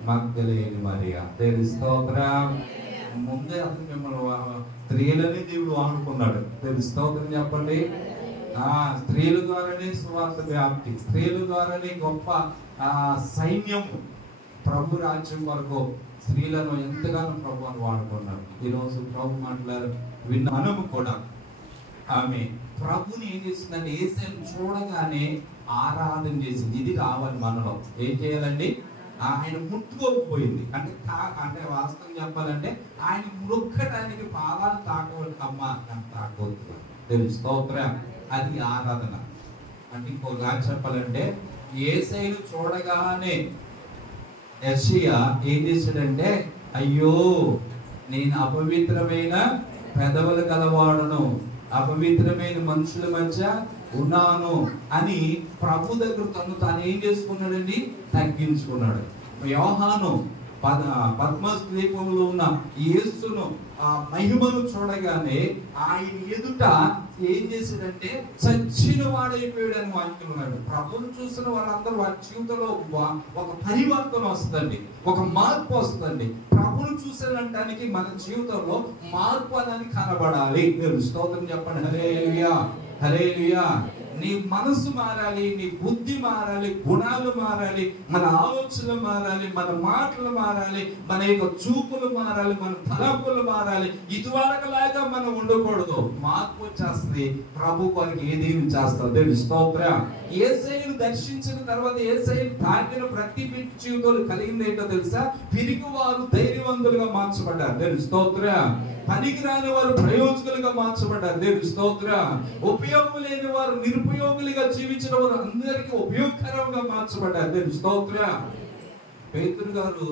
మగ్దలేని మరియా. దేవుని స్తోత్రం. ముందే అసలు మిమ్మల్ని స్త్రీలని దేవుడు ఆనుకున్నాడు. దేవుని స్తోత్రం చెప్పండి. స్త్రీల ద్వారానే సువార్త వ్యాప్తి, స్త్రీల ద్వారానే గొప్ప సైన్యం. ప్రభు రాజ్యం వరకు స్త్రీలను ఎంతగానో ప్రభు అని వాడుకున్నాడు. ఈరోజు ప్రభు మాట్లాడారు విన్న మనము కూడా ఆమె ప్రభుని ఏం చేసిందంటే యేసయ్యను చూడగానే ఆరాధన చేసింది. ఇది కావాలి మనలో. ఏం చేయాలండి? ఆయన ముట్టుకోకపోయింది. అంటే వాస్తవం చెప్పాలంటే ఆయన మొక్కడానికి పాదాలు తాకవద్దు, అమ్మ నాకు తాకవద్దు. తెలుసు స్తోత్రం. అది ఆరాధన. అంటే ఇంకోగా చెప్పాలంటే యేసయ్యను చూడగానే యెషయా ఏం చేశాడంటే, అయ్యో నేను అపవిత్రమైన పెదవులు గలవాడును, అపవిత్రమైన మనుషుల మధ్య ఉన్నాను అని ప్రభు దగ్గర తాను ఏం చేసుకున్నాడండి? తగ్గించుకున్నాడు. యోహాను పద్మస్ ద్వీపంలో ఉన్న యేసును ఆ మహిమను చూడగానే ఆయన ఎదుట ఏం చేశాడంటే చచ్చిన వాడైపోయాడు అని వాక్యున్నాడు. ప్రభువును చూసిన వాళ్ళందరూ వారి జీవితంలో ఒక పరివర్తన వస్తుందండి, ఒక మార్పు వస్తుందండి. ప్రభువును చూసానంటానికి మన జీవితంలో మార్పు అనేది కనబడాలి. మీరు స్తోత్రం చెప్పండి, హల్లెలూయా, హల్లెలూయా. నీ మనసు మారాలి, నీ బుద్ధి మారాలి, గుణాలు మారాలి, మన ఆలోచనలు మారాలి, మన మాటలు మారాలి, మన యొక్క చూపులు మారాలి, మన తలపులు మారాలి. ఇదివరకులాగా మనం ఉండకూడదు. మార్పు వచ్చేస్తుంది. ప్రభు వారికి ఏదేమి చేస్తారు. దేవుని స్తోత్రం. యేసయ్యను దర్శించిన తర్వాత యేసయ్యను తాకిన ప్రతి వ్యక్తి జీవితంలో కలిగింది ఏంటో తెలుసా? పిరికి వారు ధైర్యవంతులుగా మార్చబడ్డారు. దేవుని స్తోత్రం. పనికిరాని వారు ప్రయోజకులుగా మార్చబడ్డారు. దేవుని స్తోత్రం. ఉపయోగం లేని వారు నిరుపయోగులుగా జీవించిన వారు అందరికీ ఉపయోగకరంగా మార్చబడ్డారు. దేవుని స్తోత్రం. పేతురు గారు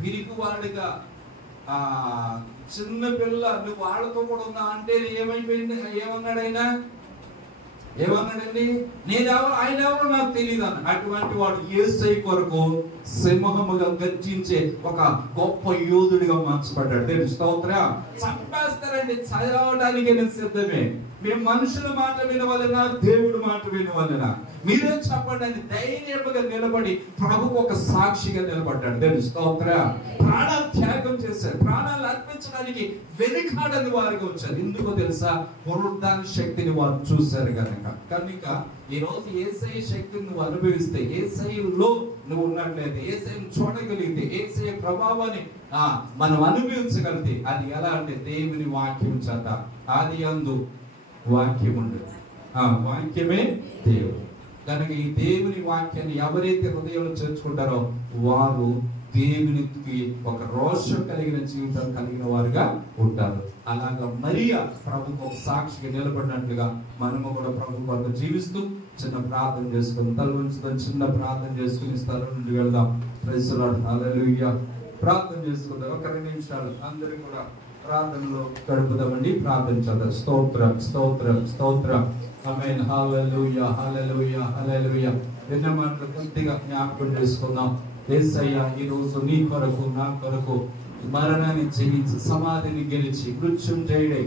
పిరికివాడిగా చిన్న పిల్ల నువ్వు వాళ్ళతో కూడా ఉన్నా అంటే ఏమైపోయింది? ఏమన్నాడు ఆయన? ఏమన్నాడండి? ఆయన ఎవరో నాకు తెలియదు అన్న. అటువంటి వాడు యేసయ్య కొరకు సింహముగా గర్జించే ఒక గొప్ప యోధుడిగా మార్చబడ్డాడు. దేవుని స్తోత్రం. చంపేస్తారండి, చదవడానికి నేను సిద్ధమే. మేము మనుషుల మాట వినవలనా దేవుడి మాట వినవలనా? మీరే చెప్పండి అని ధైర్యంగా నిలబడి ప్రభుకు ఒక సాక్షిగా నిలబడ్డాడు. దేవుని స్తోత్రం. ప్రాణాలు త్యాగం చేశారు, ప్రాణాలు అర్పించడానికి వెనుకాడని వారిగా వచ్చారు. ఎందుకో తెలుసా? పునరుద్ధాన శక్తిని వారు చూశారు కనుక ఈ రోజు యేసయ్య శక్తిని నువ్వు అనుభవిస్తే, యేసయ్యలో నువ్వు ఉన్నట్లయితే, యేసయ్యను చూడగలిగితే, యేసయ్య ప్రభావాన్ని మనం అనుభవించగలిగితే, అది ఎలా అంటే దేవుని వాక్యం చేత. ఆదియందు వాక్యం ఉండదు, వాక్యమే దేవుడు. కనుక ఈ దేవుని వాక్యాన్ని ఎవరైతే హృదయంలో చేర్చుకుంటారో వారు దేవునికి ఒక రోషం కలిగిన జీవితం కలిగిన వారుగా ఉంటారు. అలాగా మరియా ప్రభుకు ఒక సాక్షిగా నిలబడినట్లుగా మనము కూడా ప్రభు కొరకు జీవిస్తూ చిన్న ప్రార్థన చేసుకుని తలవంచుకొని చిన్న ప్రార్థన చేసుకుని స్థలం నుండి వెళ్దాం. Praise the lord. హల్లెలూయా. ప్రార్థన చేసుకుందాం. ఒక 2 నిమిషాలు అందరూ కూడా ప్రార్థనలో గడుపుదామండి. ప్రార్థన చేద్దాం. స్తోత్రం, స్తోత్రం, స్తోత్రం. ఆమేన్. హల్లెలూయా, హల్లెలూయా, హల్లెలూయా. విన్న మాటలు కొద్దిగా జ్ఞాపకం చేసుకుందాం. యేసయ్య ఈ రోజు నీ కొరకు, నా కొరకు మరణాన్ని జయించి, సమాధిని గెలిచి, మృత్యుంజయుడై,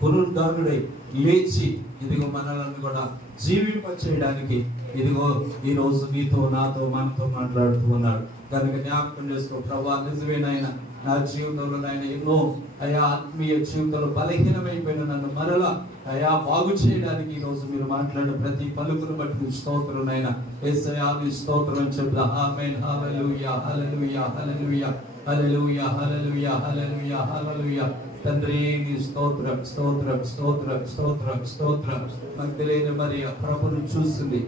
పునరుద్ధానుడై లేచి ఇదిగో మనల్ని కూడా జీవింప చేయడానికి ఇదిగో ఈ రోజు నీతో, నాతో, మనతో మాట్లాడుతూ ఉన్నాడు. కనుక జ్ఞాపకం చేసుకో ప్రభువా, నిజమేనాయన నా జీవితంలో నాయన ఎన్నో అయా ఆత్మీయ జీవితంలో బలహీనమైపోయిన నన్ను మరలా అయా బాగు చేయడానికి ఈ రోజు మీరు మాట్లాడిన ప్రతి పలుకును బట్టి స్తోత్రం నాయన. యేసయ్యా నీ స్తోత్రం అని చెప్తా. ఆమేన్. హల్లెలూయా, హల్లెలూయా, హల్లెలూయా, హల్లెలూయా, హల్లెలూయా, హల్లెలూయా, హల్లెలూయా. తండ్రి నీ స్తోత్రం, స్తోత్రం, స్తోత్రం, స్తోత్రం, స్తోత్రం. మగ్దలేని మరియ ప్రభును చూస్తుంది.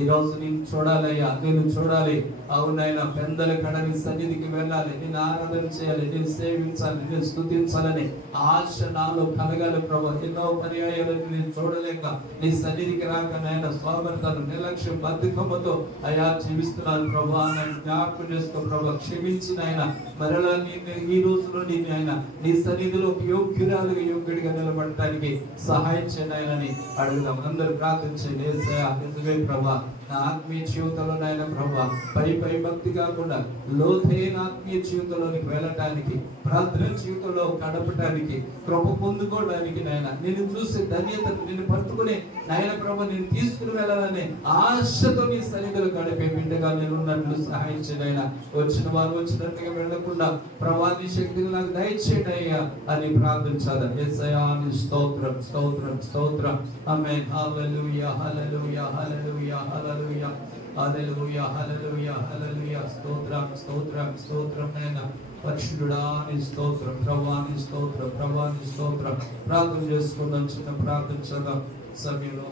ఈ రోజు నేను చూడాలయ్యా, నేను చూడాలి. అవునైనా పెందల కడని సన్నిధికి వెళ్ళాలి, నేను ఆరాధన చేయాలి, నేను సేవించాలి, నేను స్తుతించాలని ఆశ నాలో కలగాలి ప్రభు. ఎన్నో పర్యాయాలను నేను చూడలేక నీ సన్నిధికి రాక నాయన స్వార్థను, నిర్లక్ష్యం, బద్ధకముతో అయా జీవిస్తున్నాను ప్రభు. నన్ను జ్ఞాపకం చేసుకో ప్రభు. క్షమించి నాయన మరలా ఈ రోజు నుండి నాయన నీ సన్నిధిలో యోగ్యుడిగా నిలబడటానికి సహాయం చేయాలని అడుగుదాం. అందరూ ప్రార్థించండి. యేసయ్యా నిజమే ప్రభా, నా ఆత్మీయ జీవితంలో నాయన ప్రభా పై భక్తి కాకుండా లోతైన ఆత్మీయ జీవితంలోనికి వెళ్ళటానికి, ప్రార్థన జీవితంలో గడపటానికి, కృప పొందుకోవడానికి నాయన నేను చూసే ధన్యతను, నిన్ను పట్టుకునే నాయన ప్రభా నేను తీసుకుని వెళ్ళాలనే ఆశతో నీ సన్నిధిలో గడిపే బిడ్డగా నేను ఉన్నట్లు సహాయం చేయన. వచ్చిన వారు వచ్చినట్టుగా వెళ్ళకుండా ప్రభా నీ శక్తిని నాకు దయచేయండి అయ్యా అని ప్రార్థించాలి. యేసయ్యా నీ స్తోత్రం, స్తోత్రం, స్తోత్రం. ఆమేన్. హల్లెలూయా, హల్లెలూయా, హల్లెలూయా, హల్లెలూయా, హల్లెలూయా, హల్లెలూయా, హల్లెలూయా. స్తోత్రం, స్తోత్రం, స్తోత్రం నాయన. పరిశుద్ధుడా నీ స్తోత్రం, ప్రభువా నీ స్తోత్రం, ప్రభువా నీ స్తోత్రం. ప్రార్థన చేసుకుందాం. చిన్న ప్రార్థన చేద్దాం. సమయంలో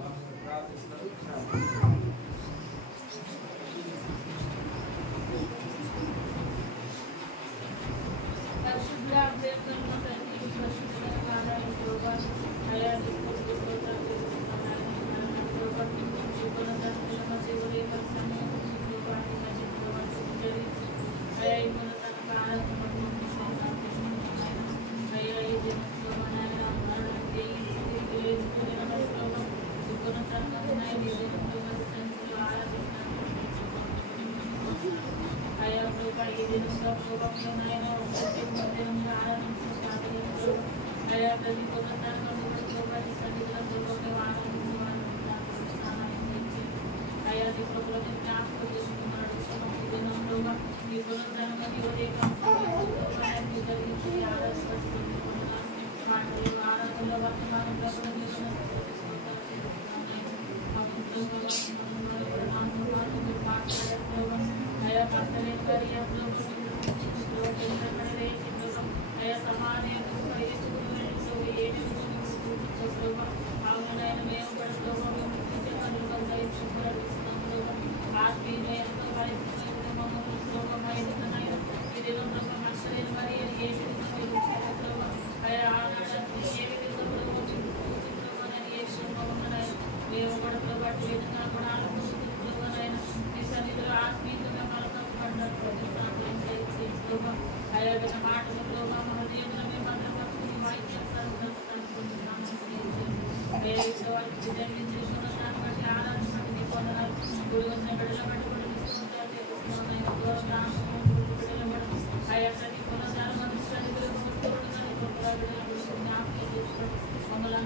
Mangala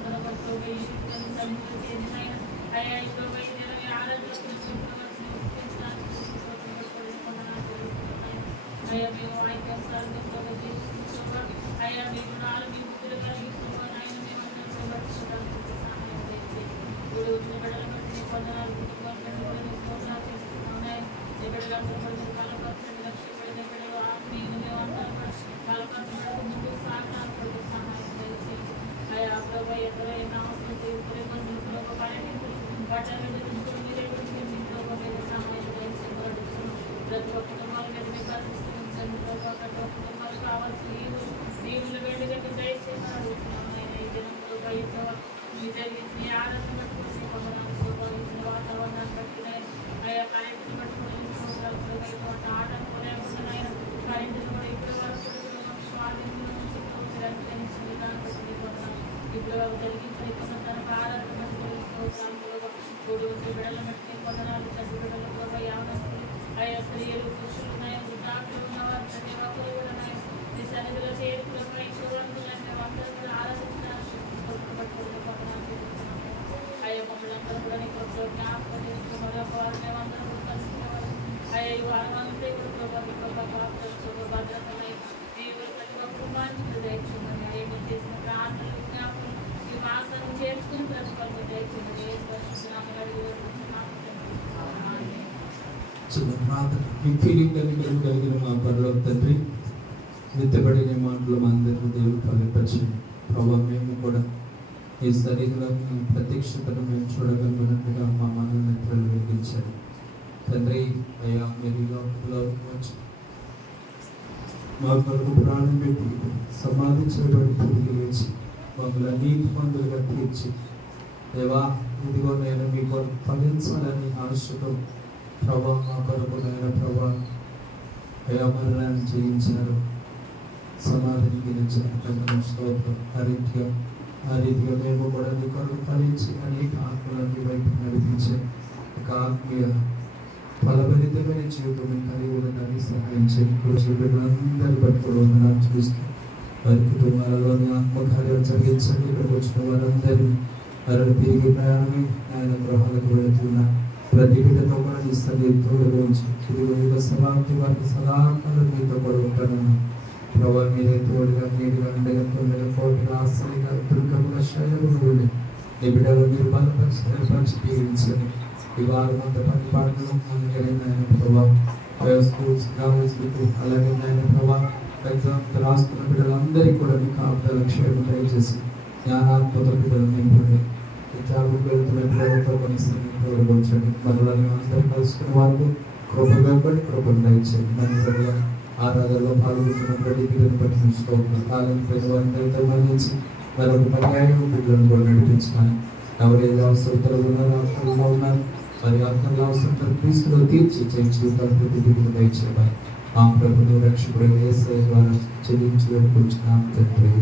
ఈ ఫీలింగ్ కలిగిన మా పరలోక తండ్రి విత్తబడిన మాటలు మా అందరికీ దేవుడు ఫలింపచ్చింది. ప్రభావం మేము కూడా ఈ శరీరంలో ప్రత్యక్షతను మేము చూడగలిగినట్టుగా మా మనోనేత్రాలు వెలిగించారు తండ్రి. అయ్యా మీరు లోపల వచ్చి మా కొరకు ప్రాణం పెట్టి సమాధి చేయబడి తిరిగి లేచి మమ్మల్ని నీతి మందులుగా తీర్చి దేవా ఇదిగో నేను మీ కొరకు ఫలించాలని ఆశతో ప్రభా మా కొరకు నేను ప్రభా అయ్యా మరణాన్ని జయించారు, సమాధిని గెలిచారు. స్తోత్రం. ఆ రీతిగా మేము కూడా మీ కొరకు ఫలించి అనేక ఆత్మలన్నీ వైపు నడిపించే ఒక ఆత్మీయ ఫలభరితమైన జీవితం కలిగి ఉండడానికి సహాయం చేకూర్చి బిడ్డలందరూ పట్టుకోవడం వందనాలు చూస్తూ వారి కుటుంబాలలోని ఆత్మకార్యాలు జరిగించండి. ఇక్కడికి వచ్చిన వారందరినీ వారిని తిరిగి ప్రయాణమే ఆయన గృహాలకు వెళుతున్న ప్రతి బిడ్డతో కూడా ఈ సన్నిధితో ఉంచి తిరిగి సమాప్తి వారికి సదాకాలం మీతో కూడా ఉంటానన్నా ప్రభావ మీరే తోడుగా నీరుగా అండగా తోడుగా కోటగా ఆశ్రయంగా దుర్గముగా శైలములు నీ బిడ్డలు మీరు బలపరిచి జీవించండి. ఈ వారం అంతా పని పాటలు ఆయన ప్రభావం స్కూల్స్ కాలేజీలకు అలాగే ఆయన ప్రభావం ఎగ్జామ్స్ రాస్తున్న బిడ్డలందరికీ కూడా మీ కాపుదల క్షేమం దయచేసి జ్ఞానాత్మక బిడ్డలు నింపండి. జాబుకు వెళ్తున్న బిడ్డలతో కొనిసండి మనల్ని అందరూ కలుసుకున్న వాళ్ళు కృపగా పడి కృపను దయచేయండి. దాని బిడ్డల ఆరాధనలో పాల్గొంటున్న ప్రతి బిడ్డను బట్టి చూసుకోవాలి. కాలం పైన వారితో మరణించి మరొక పర్యాయం బిడ్డలను కూడా నడిపించాలి. ఎవరైతే అవసరతలు ఉన్నారో అర్థంలో ఉన్నారు మరి అర్థంలో అవసరం క్రీస్తులో తీర్చి జీవితాలు ప్రతి బిడ్డను దయచేయాలి. మా ప్రభుత్వ రక్షకుడు యేసయ్య ద్వారా చెల్లించి వేడుకుంటున్నాం తండ్రి.